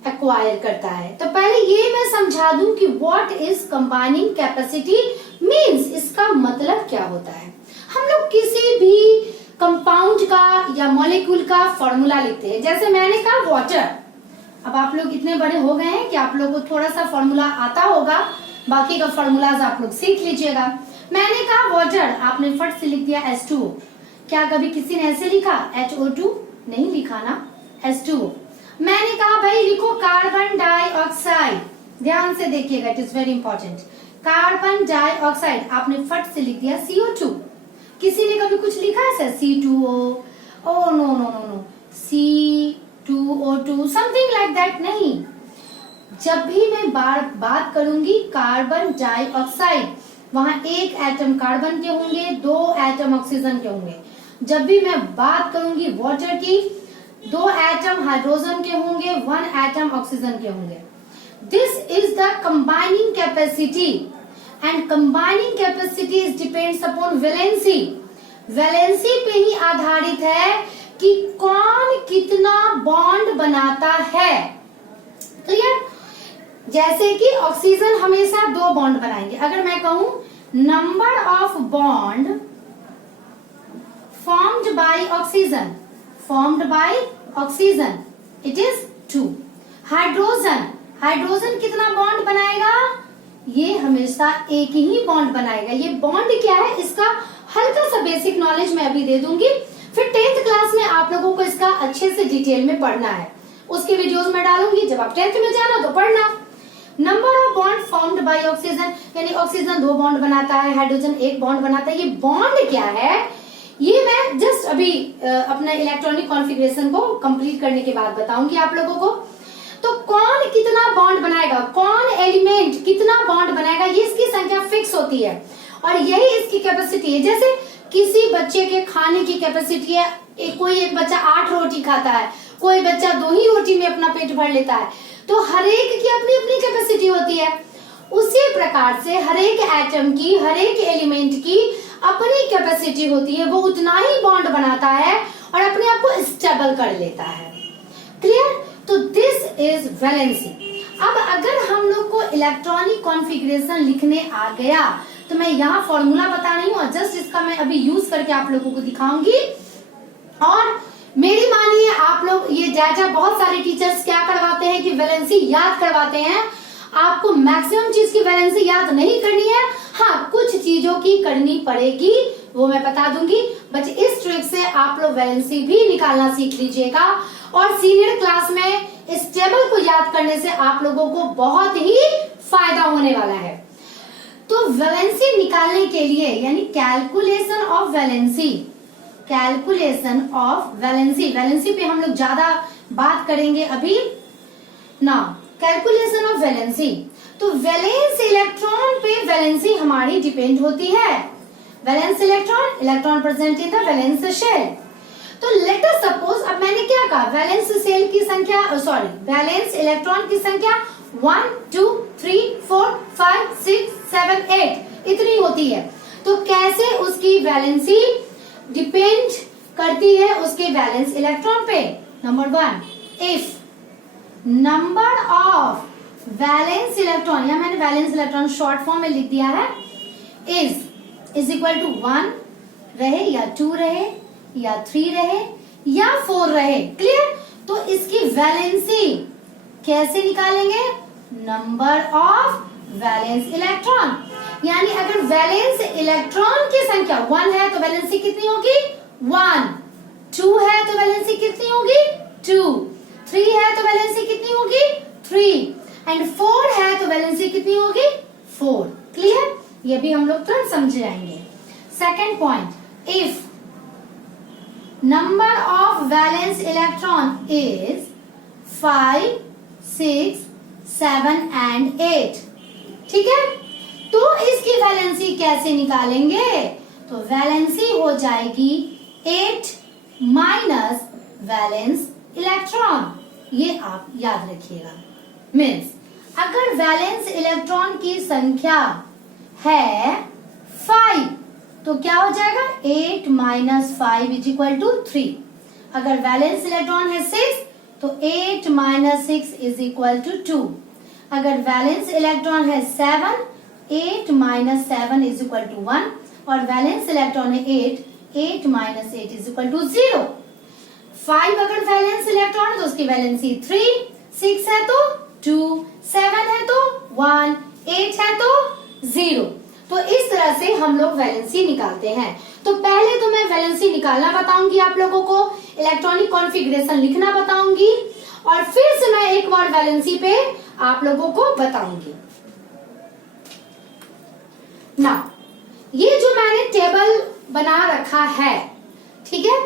एक्वायर करता है। तो पहले ये मैं समझा दूं कि what is combining capacity means, इसका मतलब क्या होता है। हम लोग किसी भी कंपाउंड का या मॉलिक्यूल का फॉर्मूला लिखते हैं, जैसे मैंने कहा वाटर। अब आप लोग इतने बड़े हो गए हैं कि आप लोग को थोड़ा सा फॉर्मूला आता होगा, बाकी का फॉर्मूलाज आप लोग सीख लीजिएगा। मैंने कहा वाटर, आपने फट से लिख दिया H2O। क्या कभी किसी ने ऐसे लिखा HO2? नहीं लिखा ना, H2O। मैंने कहा भाई लिखो कार्बन डाइऑक्साइड, ध्यान से देखिएगा, it is very important. Carbon dioxide, आपने फट से लिख दिया CO2। किसी ने कभी कुछ लिखा है sir C2O? Oh no no no no, C2O2 something like that नहीं। जब भी मैं बात करूंगी कार्बन डाइऑक्साइड, वहां एक एटम कार्बन के होंगे, 2 एटम ऑक्सीजन के होंगे। जब भी मैं बात करूंगी वाटर की, 2 एटम हाइड्रोजन के होंगे, 1 एटम ऑक्सीजन के होंगे। This is the combining capacity, and combining capacity is depends upon valency. Valency पे ही आधारित है कि कौन कितना बॉन्ड बनाता है। क्लियर? जैसे कि ऑक्सीजन हमेशा 2 बॉन्ड बनाएंगे। अगर मैं कहूं number of bond formed by oxygen, it is 2। Hydrogen कितना बॉन्ड बनाएगा? ये हमेशा एक ही बॉन्ड बनाएगा। ये बॉन्ड क्या है, इसका हल्का सा बेसिक नॉलेज मैं अभी दे दूंगी, फिर 10th क्लास में आप लोगों को इसका अच्छे से डिटेल में पढ़ना है। उसके वीडियोस में डालूंगी, जब आप 10th में जाना तो पढ़ना। Number of bond formed by oxygen, यानी ऑक्सीजन 2 बॉन्ड बनाता है, हाइड्रोजन 1 बॉन्ड बनाता है। ये बॉन्ड क्या है, ये मैं जस्ट अभी अपना इलेक्ट्रॉनिक कॉन्फ़िगरेशन को कंप्लीट करने के बाद बताऊंगी आप लोगों को। तो कौन कितना बॉन्ड बनाएगा, कौन एलिमेंट कितना बॉन्ड बनाएगा, ये इसकी संख्या फिक्स होती है और यही इसकी कैपेसिटी है। जैसे किसी बच्चे के खाने की कैपेसिटी है, कोई एक बच्चा 8 रोटी खाता है, कोई बच्चा 2 ही रोटी में अपना पेट भर लेता है। तो हर एक की अपनी अपनी कैपेसिटी होती है। उसी प्रकार से हर एक एटम की, हर एक एलिमेंट की अपनी कैपेसिटी होती है। वो उतना ही बॉन्ड बनाता है और अपने आप को स्टेबल कर लेता है। क्लियर? तो दिस इज वैलेंसी। अब अगर हम लोग को इलेक्ट्रॉनिक कॉन्फ़िगरेशन लिखने आ गया तो मैं यहाँ फॉर्मूला बता रही हूँ और जस्ट इसका मैं अभी यूज करके आप लोगों को दिखाऊंगी। और मेरी मानिए आप लोग ये डाटा बहुत सारे टीचर्स क्या करवाते हैं कि वैलेंसी याद करवाते हैं। आपको मैक्सिमम चीज की वैलेंसी याद नहीं करनी है, हाँ कुछ चीजों की करनी पड़ेगी, वो मैं बता दूंगी। बट इस ट्रिक से आप लोग वैलेंसी भी निकालना सीख लीजिएगा और सीनियर क्लास में इस टेबल को याद करने से आप लोगों को बहुत ही फायदा होने वाला है। तो वैलेंसी निकालने के लिए यानी calculation of valency, calculation of valency, valency पे हम लोग ज्यादा बात करेंगे अभी ना। कैलकुलेशन ऑफ वैलेंसी, तो वैलेंस इलेक्ट्रॉन पे वैलेंसी हमारी डिपेंड होती है। Valence electron, electron present in the valence shell. तो लेट अस सपोज, अब मैंने क्या कहा, वैलेंस सेल की संख्या, सॉरी वैलेंस इलेक्ट्रॉन की संख्या 1 2 3 4 5 6 7 8 इतनी होती है। तो कैसे उसकी वैलेंसी डिपेंड करती है उसके वैलेंस इलेक्ट्रॉन पे। Number 1, if number of valence electron, या मैंने वैलेंस इलेक्ट्रॉन शॉर्ट फॉर्म में लिख दिया है, इज इक्वल टू 1 रहे या 2 रहे या 3 रहे या 4 रहे। क्लियर? तो इसकी वैलेंसी कैसे निकालेंगे, नंबर ऑफ वैलेंस इलेक्ट्रॉन। यानी अगर वैलेंस इलेक्ट्रॉन की संख्या 1 है तो वैलेंसी कितनी होगी, 1, 2 है तो वैलेंसी कितनी होगी, 2, 3 है तो वैलेंसी कितनी होगी, 3 एंड 4 है तो वैलेंसी कितनी होगी, 4। क्लियर? ये भी हम लोग तुरंत समझ जाएंगे। Second point, if number of valence electron is 5 6 7 and 8, ठीक है, तो इसकी वैलेंसी कैसे निकालेंगे, तो वैलेंसी हो जाएगी 8 माइनस वैलेंस इलेक्ट्रॉन। ये आप याद रखिएगा। मीन्स अगर वैलेंस इलेक्ट्रॉन की संख्या है 5 तो क्या हो जाएगा, 8 माइनस 5 इज इक्वल टू 3। अगर वैलेंस इलेक्ट्रॉन है 6 तो 8 माइनस 6 इज इक्वल टू 2। अगर वैलेंस इलेक्ट्रॉन है 7, 8 माइनस 7 इज इक्वल टू 1 और वैलेंस इलेक्ट्रॉन है 8 माइनस 8 इज इक्वल टू 0। 5 अगर वैलेंस इलेक्ट्रॉन है तो उसकी वैलेंसी 3, 6 है तो 2, 7 है तो 1, 8 है तो 0। तो इस तरह से हम लोग वैलेंसी निकालते हैं। तो पहले तो मैं वैलेंसी निकालना बताऊंगी आप लोगों को, इलेक्ट्रॉनिक कॉन्फ़िगरेशन लिखना बताऊंगी और फिर से मैं एक बार वैलेंसी पे आप लोगों को बताऊंगी ना। ये जो मैंने टेबल बना रखा है, ठीक है,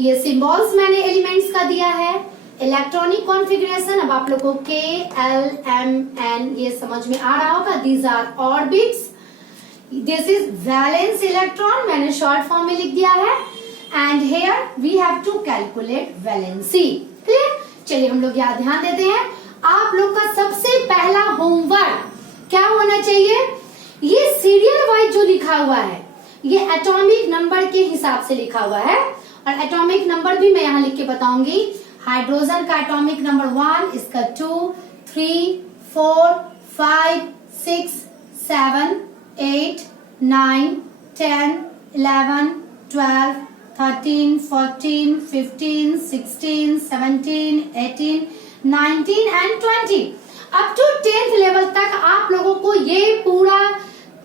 ये सिंबल्स मैंने एलिमेंट्स का दिया है। इलेक्ट्रॉनिक कॉन्फ़िगरेशन, अब आप लोगों को K, L, M, N ये समझ में आ रहा होगा। These are orbits, this is valence electron, मैंने शॉर्ट फॉर्म में लिख दिया है। And here we have to calculate valency. Clear? चलिए हम लोग यहाँ ध्यान देते हैं। आप लोग का सबसे पहला होमवर्क क्या होना चाहिए, ये सीरियल वाइज जो लिखा हुआ है ये एटॉमिक नंबर के हिसाब से लिखा हुआ है और एटॉमिक नंबर भी मैं यहाँ लिख के बताऊंगी। हाइड्रोजन का एटॉमिक नंबर 1, इसका 2, 3, 4, 5, 6, 7, 8, 9, 10, 11, 12, 13, 14, 15, 16, 17, 18, 19 and 20 up to 10th level तक आप लोगों को ये पूरा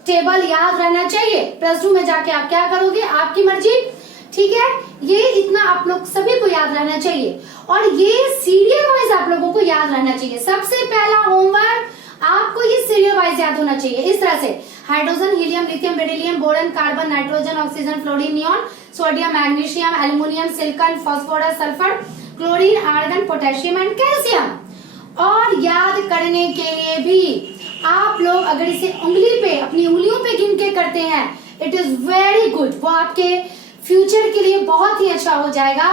टेबल याद रहना चाहिए। +2 में जाके आप क्या करोगे, आपकी मर्जी, ठीक है। ये इतना आप लोग सभी को याद रहना चाहिए और ये सीरियल वाइज आप लोगों को याद रहना चाहिए। सबसे पहला होमवर्क आपको ये सीरियल वाइज याद होना चाहिए। इस तरह से hydrogen, helium, lithium, beryllium, boron, carbon, nitrogen, oxygen, fluorine, neon, sodium, magnesium, aluminium, silicon, phosphorus, sulphur, chlorine, argon, potassium and calcium. और याद करने के लिए भी आप लोग अगर इसे उंगली पे, अपनी उंगलियों पे गिन के करते हैं, इट इज वेरी गुड। वो आपके फ्यूचर के लिए बहुत ही अच्छा हो जाएगा,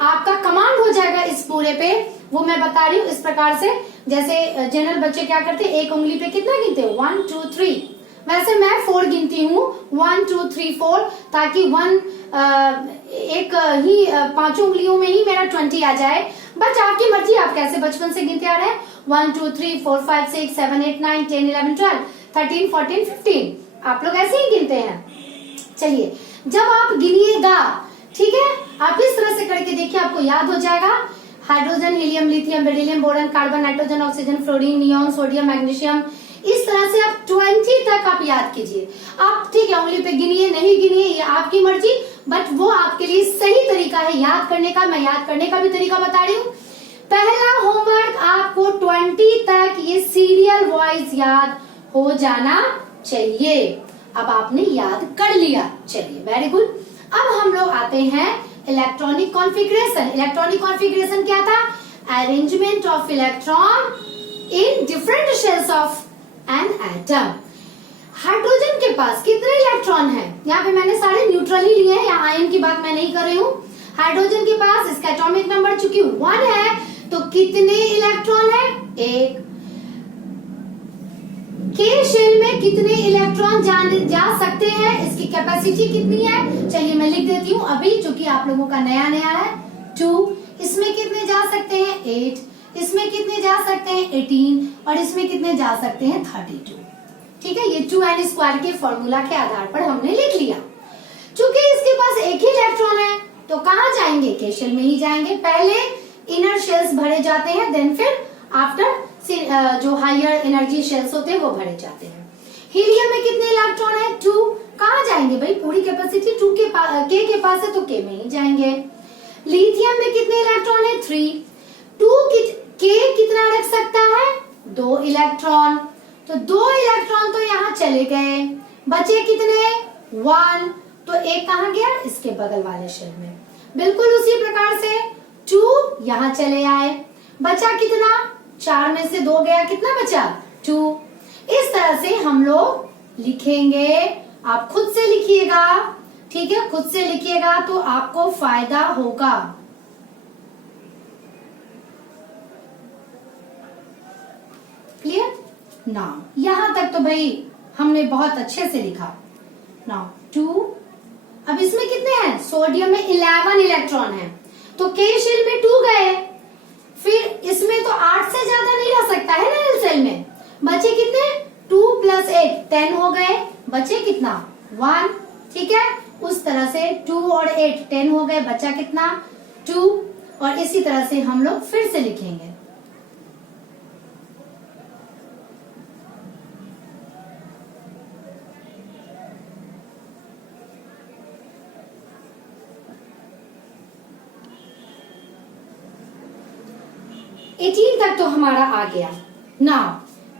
आपका कमांड हो जाएगा इस पूरे पे। वो मैं बता रही हूँ इस प्रकार से, जैसे जनरल बच्चे क्या करते हैं, एक उंगली पे कितना गिनते हैं, 1 2 3, वैसे मैं 4 गिनती हूँ, 1 2 3 4, ताकि एक ही 5 उंगलियों में ही मेरा 20 आ जाए। बट आपकी मर्जी, आप कैसे बचपन से गिनते आ रहे हैं, 1 2 3 4 5 6 7 8 9 10 11 12 13 14 15, आप लोग ऐसे ही गिनते हैं। चलिए, जब आप गिनिएगा, ठीक है, आप इस तरह से करके देखिए, आपको याद हो जाएगा। Hydrogen, helium, lithium, beryllium, boron, carbon, nitrogen, oxygen, fluorine, neon, sodium, magnesium, इस तरह से आप 20 तक आप याद कीजिए। आप ठीक है, उंगली पे गिनिए, नहीं गिनिए, ये आपकी मर्जी, बट वो आपके लिए सही तरीका है याद करने का। मैं याद करने का भी तरीका बता रही हूँ। पहला होमवर्क, आपको 20 तक ये सीरियल वाइज याद हो जाना चाहिए। अब आपने याद कर लिया, चलिए वेरी गुड। अब हम लोग आते हैं इलेक्ट्रॉनिक कॉन्फ़िगरेशन। इलेक्ट्रॉनिक कॉन्फ़िगरेशन क्या था? Arrangement of electron in different shells of an atom. Hydrogen के पास कितने इलेक्ट्रॉन हैं? यहाँ पे मैंने सारे न्यूट्रल ही लिए हैं, यहाँ आयन की बात मैं नहीं कर रही हूँ। हाइड्रोजन के पास इसका एटॉमिक नंबर चूंकि 1 है, तो कितने इलेक्ट्रॉन है? 1। के शेल में कितने इलेक्ट्रॉन जा सकते हैं? इसकी कैपेसिटी कितनी है? चलिए मैं लिख देती हूँ अभी, चूंकि आप लोगों का नया नया है। 2। इसमें कितने जा सकते हैं? 8। इसमें कितने जा सकते हैं? 18। और इसमें कितने जा सकते हैं? 32। ठीक है, ये 2n² के फॉर्मूला के आधार पर हमने लिख लिया। चूंकि इसके पास एक ही इलेक्ट्रॉन है, तो कहाँ जाएंगे? के शेल में ही जाएंगे। पहले इनर शेल्स भरे जाते हैं, देन फिर आफ्टर जो हायर एनर्जी शेल्स होते हैं वो भरे जाते हैं। हीलियम में कितने इलेक्ट्रॉन है? 2। कहाँ जाएंगे भाई? पूरी कैपेसिटी 2 के पास है, तो के में ही जाएंगे। लिथियम में कितने इलेक्ट्रॉन है? 3। 2 के कितना रख सकता है? 2 इलेक्ट्रॉन। तो 2 इलेक्ट्रॉन तो यहाँ चले गए, बचे कितने? 1। तो एक कहाँ गया? इसके बगल वाले शेल में। बिल्कुल उसी प्रकार से 2 यहाँ चले आए, बचा कितना? 4 में से 2 गया, कितना बचा? 2। इस तरह से हम लोग लिखेंगे। आप खुद से लिखिएगा, ठीक है, खुद से लिखिएगा तो आपको फायदा होगा। क्लियर? नाउ यहां तक तो भाई हमने बहुत अच्छे से लिखा। नाउ 2। अब इसमें कितने हैं? सोडियम में 11 इलेक्ट्रॉन है, तो के शेल में 2 गए। फिर इसमें तो 8 से ज्यादा नहीं रह सकता है ना एल शेल में। बचे कितने? 2 + 8 10 हो गए, बचे कितना? 1। ठीक है, उस तरह से 2 और 8 10 हो गए, बचा कितना? 2। और इसी तरह से हम लोग फिर से लिखेंगे। तक तो हमारा आ गया। नाउ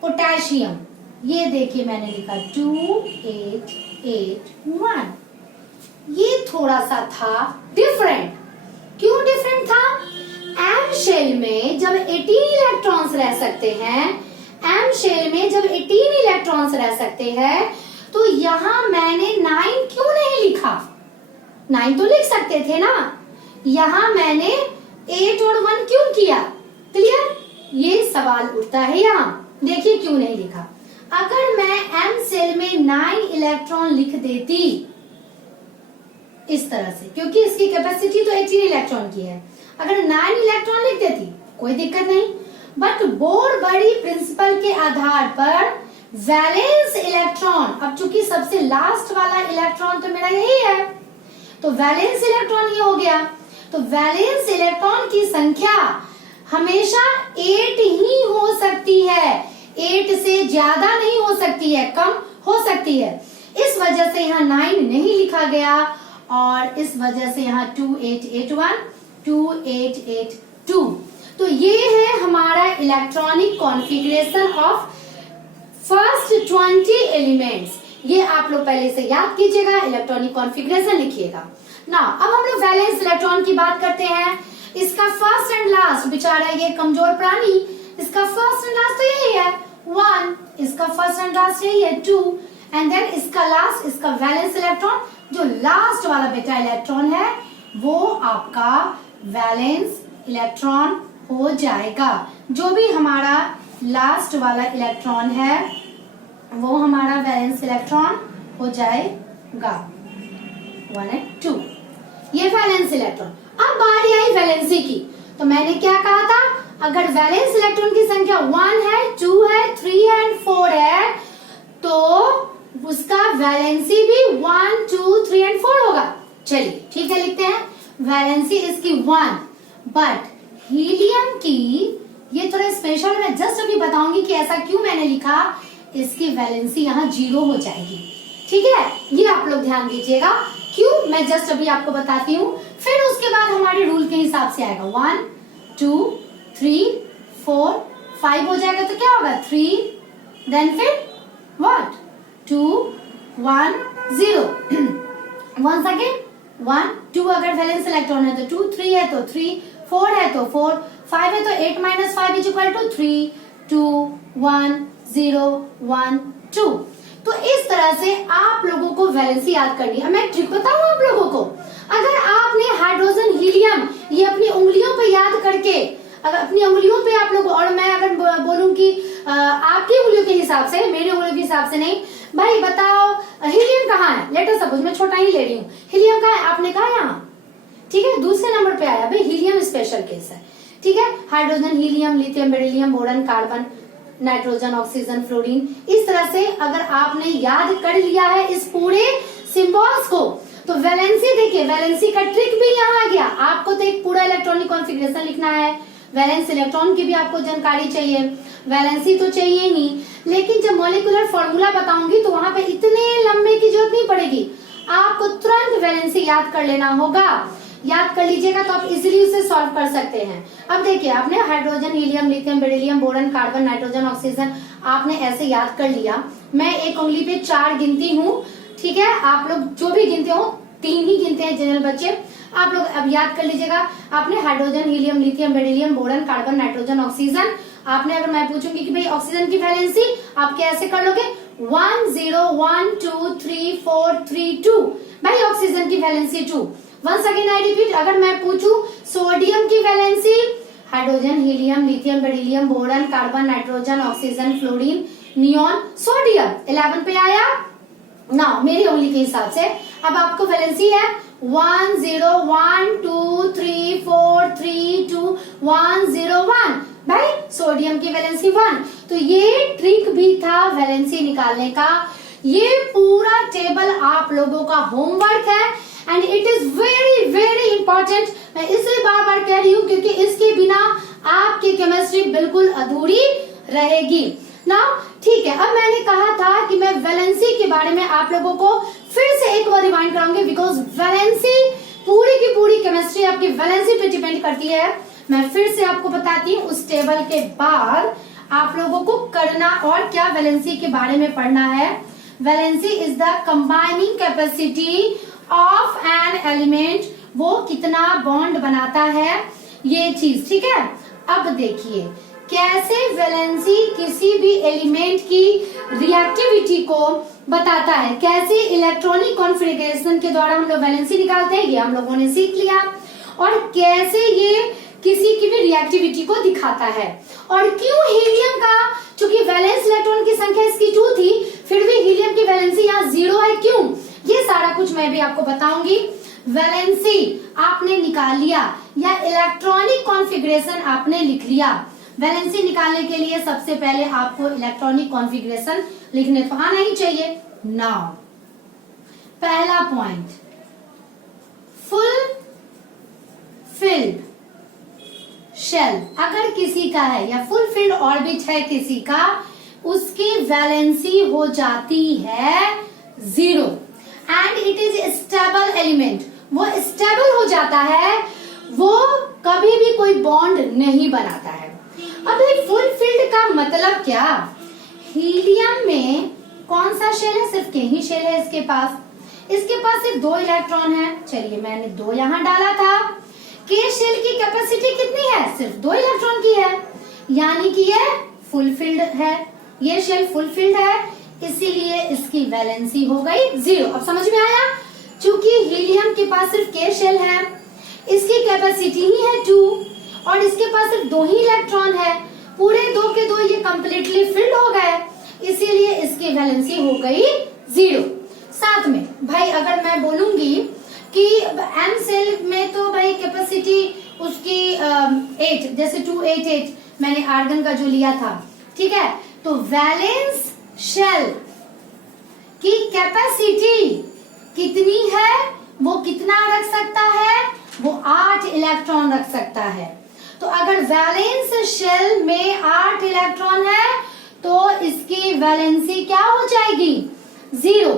पोटेशियम, ये देखिए मैंने लिखा 2 8 8 1। ये थोड़ा सा था डिफरेंट। क्यों डिफरेंट था? एम शेल में जब 18 इलेक्ट्रॉन्स रह सकते हैं, एम शेल में जब 18 इलेक्ट्रॉन्स रह सकते हैं, तो यहाँ मैंने 9 क्यों नहीं लिखा? 9 तो लिख सकते थे ना। यहाँ मैंने 8 और 1 क्यों किया? क्लियर? ये सवाल उठता है यहाँ। देखिए क्यों नहीं लिखा। अगर मैं एम सेल में 9 इलेक्ट्रॉन लिख देती इस तरह से, क्योंकि इसकी कैपेसिटी तो 18 इलेक्ट्रॉन की है, अगर 9 इलेक्ट्रॉन लिख देती कोई दिक्कत नहीं। बट बोर बड़ी प्रिंसिपल के आधार पर वैलेंस इलेक्ट्रॉन, अब चूंकि सबसे लास्ट वाला इलेक्ट्रॉन तो मेरा यही है, तो वैलेंस इलेक्ट्रॉन ये हो गया। तो वैलेंस इलेक्ट्रॉन की संख्या हमेशा 8 ही हो सकती है, 8 से ज्यादा नहीं हो सकती है, कम हो सकती है। इस वजह से यहाँ 9 नहीं लिखा गया और इस वजह से यहाँ 2 8 8 1 2 8 8 2। तो ये है हमारा electronic configuration of first 20 elements. ये आप लोग पहले से याद कीजिएगा, इलेक्ट्रॉनिक कॉन्फ़िगरेशन लिखिएगा ना। अब हम लोग वैलेंस इलेक्ट्रॉन की बात करते हैं। इसका फर्स्ट एंड लास्ट, बेचारा ये कमजोर प्राणी, इसका फर्स्ट एंड लास्ट तो यही है 1, इसका फर्स्ट एंड लास्ट यही है 2, एंड देन इसका लास्ट, इसका वैलेंस इलेक्ट्रॉन, जो लास्ट वाला बेटा इलेक्ट्रॉन है वो आपका वैलेंस इलेक्ट्रॉन हो जाएगा। जो भी हमारा लास्ट वाला इलेक्ट्रॉन है वो हमारा वैलेंस इलेक्ट्रॉन हो जाएगा 1 और 2। ये वैलेंस इलेक्ट्रॉन। अब बारी आई वैलेंसी की, तो मैंने क्या कहा था? अगर वैलेंस इलेक्ट्रॉन की संख्या 1 है, 2 है, 3 है एंड 4 है, तो उसका वैलेंसी भी 1 2 3 एंड 4 होगा। चलिए ठीक है, लिखते हैं वैलेंसी इसकी 1, बट हीलियम की ये थोड़ा स्पेशल, मैं जस्ट अभी बताऊंगी कि ऐसा क्यों मैंने लिखा, इसकी वैलेंसी यहाँ 0 हो जाएगी। ठीक है, ये आप लोग ध्यान दीजिएगा, क्यों मैं जस्ट अभी आपको बताती हूँ। फिर उसके बाद हमारे रूल के हिसाब से आएगा 1 2 3 4 5 हो जाएगा, तो क्या होगा 3, देन फिर व्हाट 2 1 0 वंस अगेन 1 2, अगर वैलेंस इलेक्ट्रॉन है तो 2, 3 है तो 3, 4 है तो 4, 5 है तो 8 - 5 इज इक्वल टू 3 2 1 0 1 2। तो इस तरह से आप लोगों को वैलेंसी याद करनी है। मैं ट्रिक बताऊं आप लोगों को, अगर आपने हाइड्रोजन हीलियम ये अपनी उंगलियों पे याद करके, अगर अपनी उंगलियों पे आप लोग, और मैं अगर बोलूं कि आपकी उंगलियों के हिसाब से, मेरी उंगलियों के हिसाब से नहीं, भाई बताओ हीलियम कहाँ है, लेटर सपोज मैं छोटा ही ले रही हूँ, हीलियम कहाँ है, आपने कहा यहाँ, ठीक है, दूसरे नंबर पे आया, भाई हीलियम स्पेशल केस है। ठीक है, hydrogen helium lithium beryllium boron carbon nitrogen oxygen fluorine, इस तरह से अगर आपने याद कर लिया है इस पूरे सिंबल्स को, तो वैलेंसी देखिए, वैलेंसी का ट्रिक भी यहाँ आ गया। आपको तो एक पूरा इलेक्ट्रॉनिक कॉन्फ़िगरेशन लिखना है, वैलेंस इलेक्ट्रॉन की भी आपको जानकारी चाहिए, वैलेंसी तो चाहिए ही, लेकिन जब मॉलिक्यूलर फॉर्मूला बताऊंगी तो वहां पे इतने लंबे की जरूरत नहीं पड़ेगी, आपको तुरंत वैलेंसी याद कर लेना होगा। याद कर लीजिएगा तो आप इजीली उसे सॉल्व कर सकते हैं। अब देखिए, आपने hydrogen helium lithium beryllium boron carbon nitrogen oxygen आपने ऐसे याद कर लिया। मैं एक उंगली पे 4 गिनती हूँ, ठीक है, आप लोग जो भी गिनते हो 3 ही गिनते हैं जनरल बच्चे, आप लोग अब याद कर लीजिएगा। आपने hydrogen helium lithium beryllium boron carbon nitrogen oxygen, आपने अगर मैं पूछूंगी कि भाई ऑक्सीजन की वैलेंसी, आप कैसे कर लोगे 1 0 1 2 3 4 3 2, भाई ऑक्सीजन की valency 2। Once again I repeat, अगर मैं पूछूं सोडियम की valency, hydrogen helium lithium beryllium boron carbon nitrogen oxygen fluorine neon sodium 11 पे आया ना, मेरी उंगली के हिसाब से। अब आपको वैलेंसी है 1 0 1 2 3 4 3 2 1 0 1, भाई सोडियम की वैलेंसी 1। तो ये ट्रिक भी था वैलेंसी निकालने का। ये पूरा टेबल आप लोगों का होमवर्क है and it is very very important. मैं इसलिए बार बार कह रही हूँ क्योंकि इसके बिना आपकी केमिस्ट्री बिल्कुल अधूरी रहेगी ना। ठीक है, अब मैंने कहा था कि मैं वैलेंसी के बारे में आप लोगों को फिर से एक बार रिमाइंड कराऊंगी, बिकॉज वैलेंसी पूरी की पूरी केमिस्ट्री आपकी वैलेंसी पे डिपेंड करती है। मैं फिर से आपको बताती हूँ, उस टेबल के बाद आप लोगों को करना और क्या वैलेंसी के बारे में पढ़ना है। Valency is the combining capacity of an element, वो कितना बॉन्ड बनाता है ये चीज, ठीक है। अब देखिए कैसे वैलेंसी किसी भी एलिमेंट की रिएक्टिविटी को बताता है, कैसे इलेक्ट्रॉनिक कॉन्फ़िगरेशन के द्वारा हम लोग वैलेंसी निकालते हैं, ये हम लोगों ने सीख लिया। और कैसे ये किसी की भी रिएक्टिविटी को दिखाता है, और क्यों हीलियम का, चूंकि वैलेंस इलेक्ट्रॉन की संख्या इसकी 2 थी, फिर भी हीलियम की वैलेंसी यहाँ 0 है, क्यों, ये सारा कुछ मैं भी आपको बताऊंगी। वैलेंसी आपने निकाल लिया या इलेक्ट्रॉनिक कॉन्फ़िगरेशन आपने लिख लिया। वैलेंसी निकालने के लिए सबसे पहले आपको इलेक्ट्रॉनिक कॉन्फ़िगरेशन लिखने तो आना ही चाहिए। नाउ पहला पॉइंट, फुल फिल्ड शेल अगर किसी का है या फुल फिल्ड ऑर्बिट है किसी का, उसकी वैलेंसी हो जाती है 0 and it is stable element, वो स्टेबल हो जाता है, वो कभी भी कोई बॉन्ड नहीं बनाता है। अब ये फुल फिल्ड का मतलब क्या, हीलियम में कौन सा शेल है, सिर्फ के ही शेल है इसके पास सिर्फ 2 इलेक्ट्रॉन है। चलिए मैंने 2 यहाँ डाला था। के शेल की कैपेसिटी कितनी है, सिर्फ 2 इलेक्ट्रॉन की है, यानी कि ये फुल फिल्ड है, ये शेल फुल फिल्ड है, इसीलिए इसकी वैलेंसी हो गई 0। अब समझ में आया, चूंकि हीलियम के पास सिर्फ के शेल है, इसकी कैपेसिटी ही है 2 और इसके पास सिर्फ 2 ही इलेक्ट्रॉन है, पूरे 2 के 2 ये कम्प्लीटली फिल्ड हो गए, इसीलिए इसकी वैलेंसी हो गई 0। साथ में भाई अगर मैं बोलूंगी कि एम सेल में तो भाई कैपेसिटी उसकी 8, जैसे 288 मैंने आर्गन का जो लिया था, ठीक है, तो वैलेंस शेल कि कैपेसिटी कितनी है, वो कितना रख सकता है, वो 8 इलेक्ट्रॉन रख सकता है। तो अगर वैलेंस शेल में 8 इलेक्ट्रॉन है तो इसकी वैलेंसी क्या हो जाएगी, 0।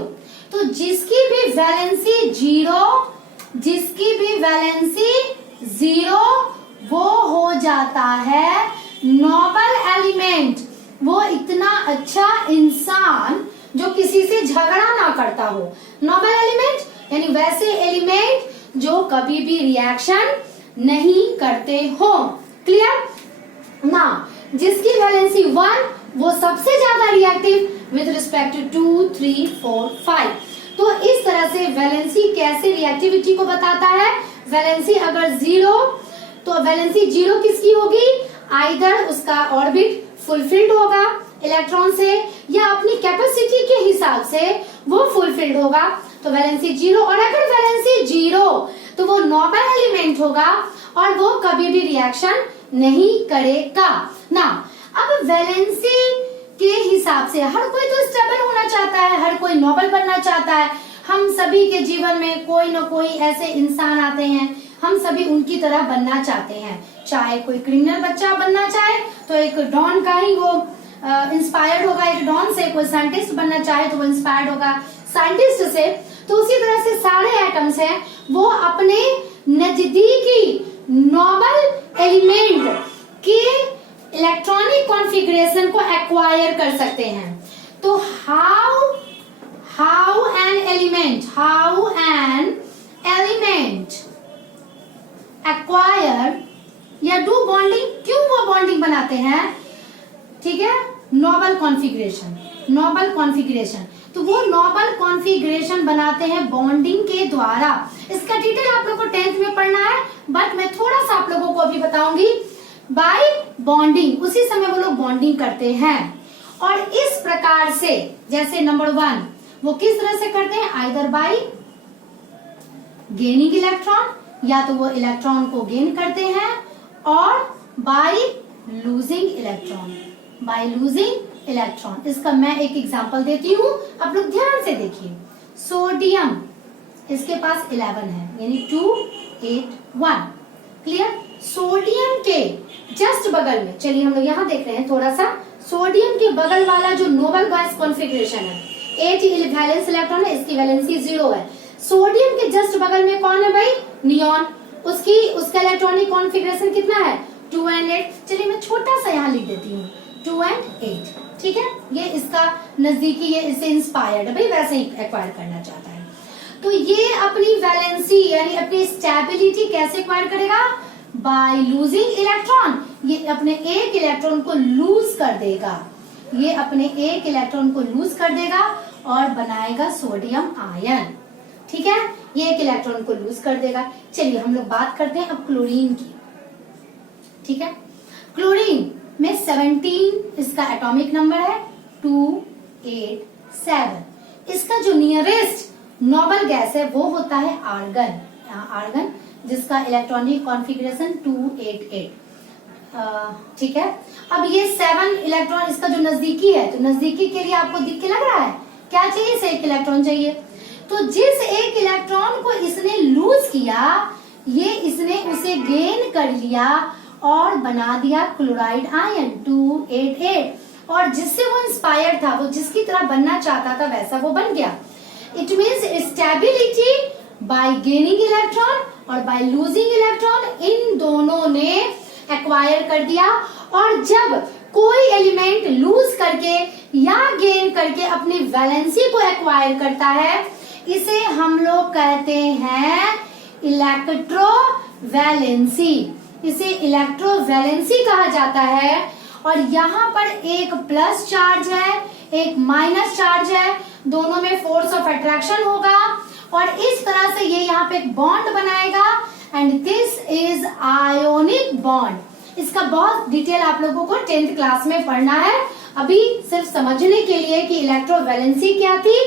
तो जिसकी भी वैलेंसी 0 वो हो जाता है नोबल एलिमेंट। वो इतना अच्छा इंसान जो किसी से झगड़ा ना करता हो। नोबल एलिमेंट यानी वैसे एलिमेंट जो कभी भी रिएक्शन नहीं करते हो। क्लियर ना। जिसकी वैलेंसी 1 वो सबसे ज्यादा रिएक्टिव विद रिस्पेक्ट टू 2, 3, 4, 5। तो इस तरह से वैलेंसी कैसे रिएक्टिविटी को बताता है। वैलेंसी अगर 0 तो वैलेंसी 0 किसकी होगी, आइदर उसका ऑर्बिट फुलफिल्ड होगा इलेक्ट्रॉन से या अपनी कैपेसिटी के हिसाब से वो फुलफिल्ड होगा, तो वैलेंसी 0। और अगर वैलेंसी 0 तो वो नोबल एलिमेंट होगा और वो कभी भी रिएक्शन नहीं करेगा ना। अब वैलेंसी के हिसाब से हर कोई तो स्टेबल होना चाहता है, हर कोई नोबल बनना चाहता है। हम सभी के जीवन में कोई ना कोई ऐसे इंसान आते हैं, हम सभी उनकी तरह बनना चाहते हैं। चाहे कोई क्रिमिनल बच्चा बनना चाहे तो एक डॉन का ही वो इंस्पायर्ड होगा, एक डॉन से। कोई साइंटिस्ट बनना चाहे तो वो इंस्पायर्ड होगा साइंटिस्ट से। तो उसी तरह से सारे एटम्स हैं वो अपने नजदीकी नोबल एलिमेंट के इलेक्ट्रॉनिक कॉन्फ़िगरेशन को एक्वायर कर सकते हैं। तो हाउ एन एलिमेंट एक्वायर या डू बॉन्डिंग, क्यों वो बॉन्डिंग बनाते हैं, ठीक है, नोबल कॉन्फ़िगरेशन। तो वो नोबल कॉन्फ़िगरेशन बनाते हैं बॉन्डिंग के द्वारा। इसका डिटेल आप लोगों को 10th में पढ़ना है, बट मैं थोड़ा सा आप लोगों को अभी बताऊंगी। बाय बॉन्डिंग, उसी समय वो लोग बॉन्डिंग करते हैं। और इस प्रकार से जैसे नंबर 1 वो किस तरह से करते हैं, आइदर बाय गेनिंग इलेक्ट्रॉन, या तो वो इलेक्ट्रॉन को गेन करते हैं, और बाय लूजिंग इलेक्ट्रॉन। इसका मैं एक एग्जांपल देती हूँ, आप लोग ध्यान से देखिए। सोडियम, इसके पास 11 है यानी 2, 8, 1। क्लियर। सोडियम के जस्ट बगल में, चलिए हम लोग यहाँ देख रहे हैं थोड़ा सा, सोडियम के बगल वाला जो नोबल गैस कॉन्फ़िगरेशन है, 8 वैलेंस इलेक्ट्रॉन है, इसकी वैलेंसी 0 है। सोडियम के जस्ट बगल में कौन है भाई, नियॉन। उसका इलेक्ट्रॉनिक कॉन्फ़िगरेशन कितना है, 2 and 8। चलिए मैं छोटा सा यहाँ लिख देती हूँ, 2 and 8। ठीक है, ये इसका नजदीकी, ये इससे इंस्पायर्ड है भाई, वैसे ही एक्वायर करना चाहता है। तो ये अपनी वैलेंसी यानी अपनी स्टेबिलिटी कैसे एक्वायर करेगा, बाय लूजिंग इलेक्ट्रॉन। ये अपने एक इलेक्ट्रॉन को लूज कर देगा, ये अपने एक इलेक्ट्रॉन को लूज कर देगा और बनाएगा सोडियम आयन। ठीक है, ये एक इलेक्ट्रॉन को लूज कर देगा। चलिए हम लोग बात करते हैं अब क्लोरीन की। ठीक है, क्लोरीन में 17 इसका एटॉमिक नंबर है, 2, 8, 7। इसका जो नियरेस्ट नोबल गैस है वो होता है आर्गन। आर्गन जिसका इलेक्ट्रॉनिक कॉन्फ़िगरेशन 2, 8, 8। ठीक है, अब ये 7 इलेक्ट्रॉन इसका जो नजदीकी है, तो नजदीकी के लिए आपको दिख के लग रहा है क्या चाहिए, इसे 1 इलेक्ट्रॉन चाहिए। तो जिस 1 इलेक्ट्रॉन को इसने लूज किया, ये इसने उसे गेन कर लिया और बना दिया क्लोराइड आयन 2, 8, 8। और जिससे वो इंस्पायर्ड था, वो जिसकी तरह बनना चाहता था वैसा वो बन गया। It means stability by gaining electron और बाय लूजिंग इलेक्ट्रॉन, इन दोनों ने एक्वायर कर दिया। और जब कोई एलिमेंट लूज करके या गेन करके अपनी वैलेंसी को एक्वायर करता है, इसे हम लोग कहते हैं इलेक्ट्रोवैलेंसी। इसे इलेक्ट्रोवैलेंसी कहा जाता है। और यहाँ पर एक प्लस चार्ज है, एक माइनस चार्ज है, दोनों में फोर्स ऑफ अट्रैक्शन होगा और इस तरह से ये यहाँ पे एक बॉन्ड बनाएगा and this is ionic bond. इसका बहुत डिटेल आप लोगों को 10th क्लास में पढ़ना है। अभी सिर्फ समझने के लिए कि इलेक्ट्रोवैलेंसी क्या थी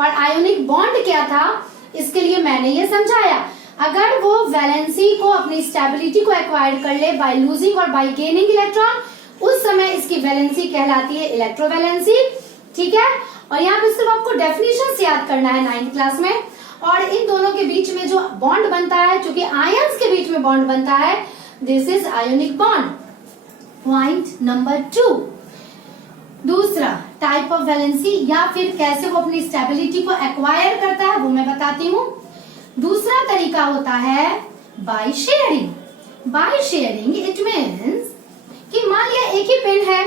और आयोनिक बॉन्ड क्या था, इसके लिए मैंने ये समझाया। अगर वो वैलेंसी को, अपनी स्टेबिलिटी को एक्वायर कर ले बाय लूजिंग और बाय गेनिंग इलेक्ट्रॉन, उस समय इसकी वैलेंसी कहलाती है इलेक्ट्रोवैलेंसी। ठीक है। और यहाँ पे सिर्फ आपको डेफिनेशन याद करना है 9th क्लास में। और इन दोनों के बीच में जो बॉन्ड बनता है, चूंकि आयंस के बीच में बॉन्ड बनता है, this is ionic bond. Point number 2। दूसरा टाइप ऑफ वैलेंसी या फिर कैसे वो अपनी स्टेबिलिटी को एक्वायर करता है वो मैं बताती हूँ। दूसरा तरीका होता है by sharing. By sharing it means कि मान लिया एक ही पेन है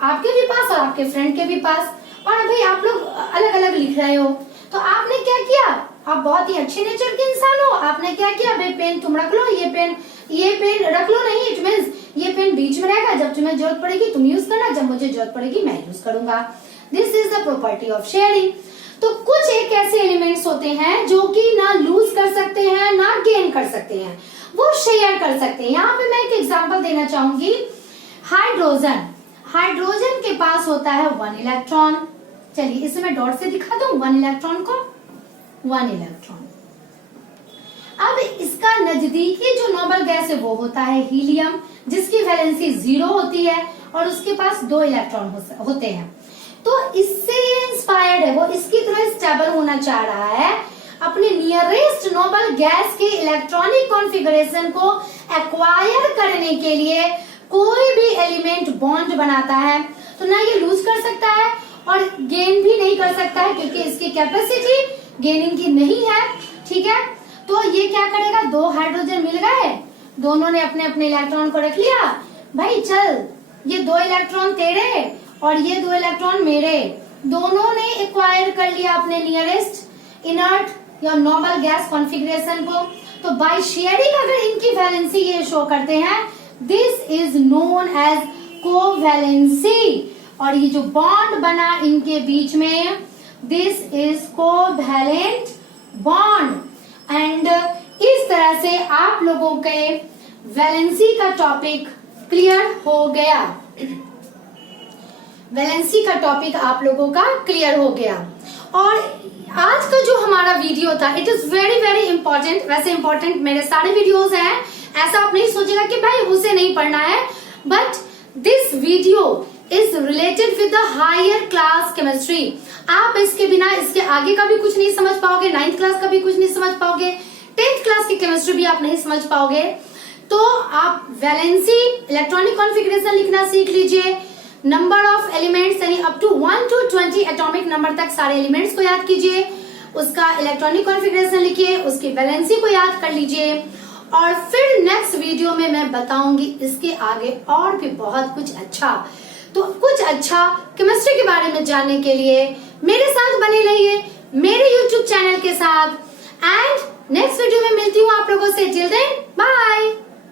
आपके भी पास और आपके फ्रेंड के भी पास, और भाई आप लोग अलग अलग लिख रहे हो, तो आपने क्या किया, आप बहुत ही अच्छे नेचर के इंसान हो, आपने क्या किया, भाई पेन तुम रख लो, ये पेन रख लो, नहीं इट मीन्स ये पेन बीच में रहेगा, जब तुम्हें जरूरत पड़ेगी तुम यूज करना, जब मुझे जरूरत पड़ेगी मैं यूज करूंगा। This is the property of sharing. तो कुछ एक ऐसे एलिमेंट्स होते हैं जो कि ना लूज कर सकते हैं ना गेन कर सकते हैं, वो शेयर कर सकते हैं। यहाँ पे मैं एक एग्जांपल देना चाहूंगी। हाइड्रोजन, हाइड्रोजन के पास होता है 1 इलेक्ट्रॉन। चलिए इसे मैं डॉट से दिखा दूं 1 इलेक्ट्रॉन को, 1 इलेक्ट्रॉन। अब इसका नजदीकी जो नोबल गैस है वो होता है हीलियम, जिसकी वैलेंसी 0 होती है और उसके पास 2 इलेक्ट्रॉन होते हैं। तो इससे इंस्पायर्ड है, वो इसकी तरह स्टेबल होना चाह रहा है, अपने नियरेस्ट नोबल गैस के इलेक्ट्रॉनिक कॉन्फ़िगरेशन को एक्वायर करने के लिए कोई भी एलिमेंट बॉन्ड बनाता है तो ना ये लूज कर सकता है और गेन भी नहीं कर सकता है, क्योंकि इसकी कैपेसिटी गेनिंग की नहीं है। ठीक है, तो ये क्या करेगा, 2 हाइड्रोजन मिल गए, दोनों ने अपने अपने इलेक्ट्रॉन को रख लिया, भाई चल ये 2 इलेक्ट्रॉन तेरे और ये 2 इलेक्ट्रॉन मेरे, दोनों ने एक्वायर कर लिया अपने नियरेस्ट इनर्ट या नोबल गैस कॉन्फ़िगरेशन को। तो बाय शेयरिंग अगर इनकी वैलेंसी ये शो करते हैं, this is known as covalency. और ये जो बॉन्ड बना इनके बीच में, this is covalent bond. And इस तरह से आप लोगों के वैलेंसी का टॉपिक क्लियर हो गया। वैलेंसी का टॉपिक आप लोगों का क्लियर हो गया। और आज का जो हमारा वीडियो था, it is very very important. वैसे इंपॉर्टेंट मेरे सारे वीडियोस हैं, ऐसा आप नहीं सोचेगा कि भाई उसे नहीं पढ़ना है, but this video is related with the higher class chemistry. आप इसके बिना इसके आगे का भी कुछ नहीं समझ पाओगे, 9th क्लास का भी कुछ नहीं समझ पाओगे, 10th क्लास की केमिस्ट्री भी आप नहीं समझ पाओगे। तो आप वैलेंसी इलेक्ट्रॉनिक कॉन्फ़िगरेशन लिखना सीख लीजिए, नंबर ऑफ एलिमेंट्स यानी up to 1 to 20 atomic number तक सारे एलिमेंट्स को याद कीजिए, उसका इलेक्ट्रॉनिक कॉन्फ़िगरेशन लिखिए, उसकी वैलेंसी को याद कर लीजिए। और फिर नेक्स्ट वीडियो में मैं बताऊंगी इसके आगे और भी बहुत कुछ अच्छा। तो कुछ अच्छा केमिस्ट्री के बारे में जानने के लिए मेरे साथ बने रहिए, मेरे YouTube चैनल के साथ। एंड नेक्स्ट वीडियो में मिलती हूँ आप लोगों से। Till then bye.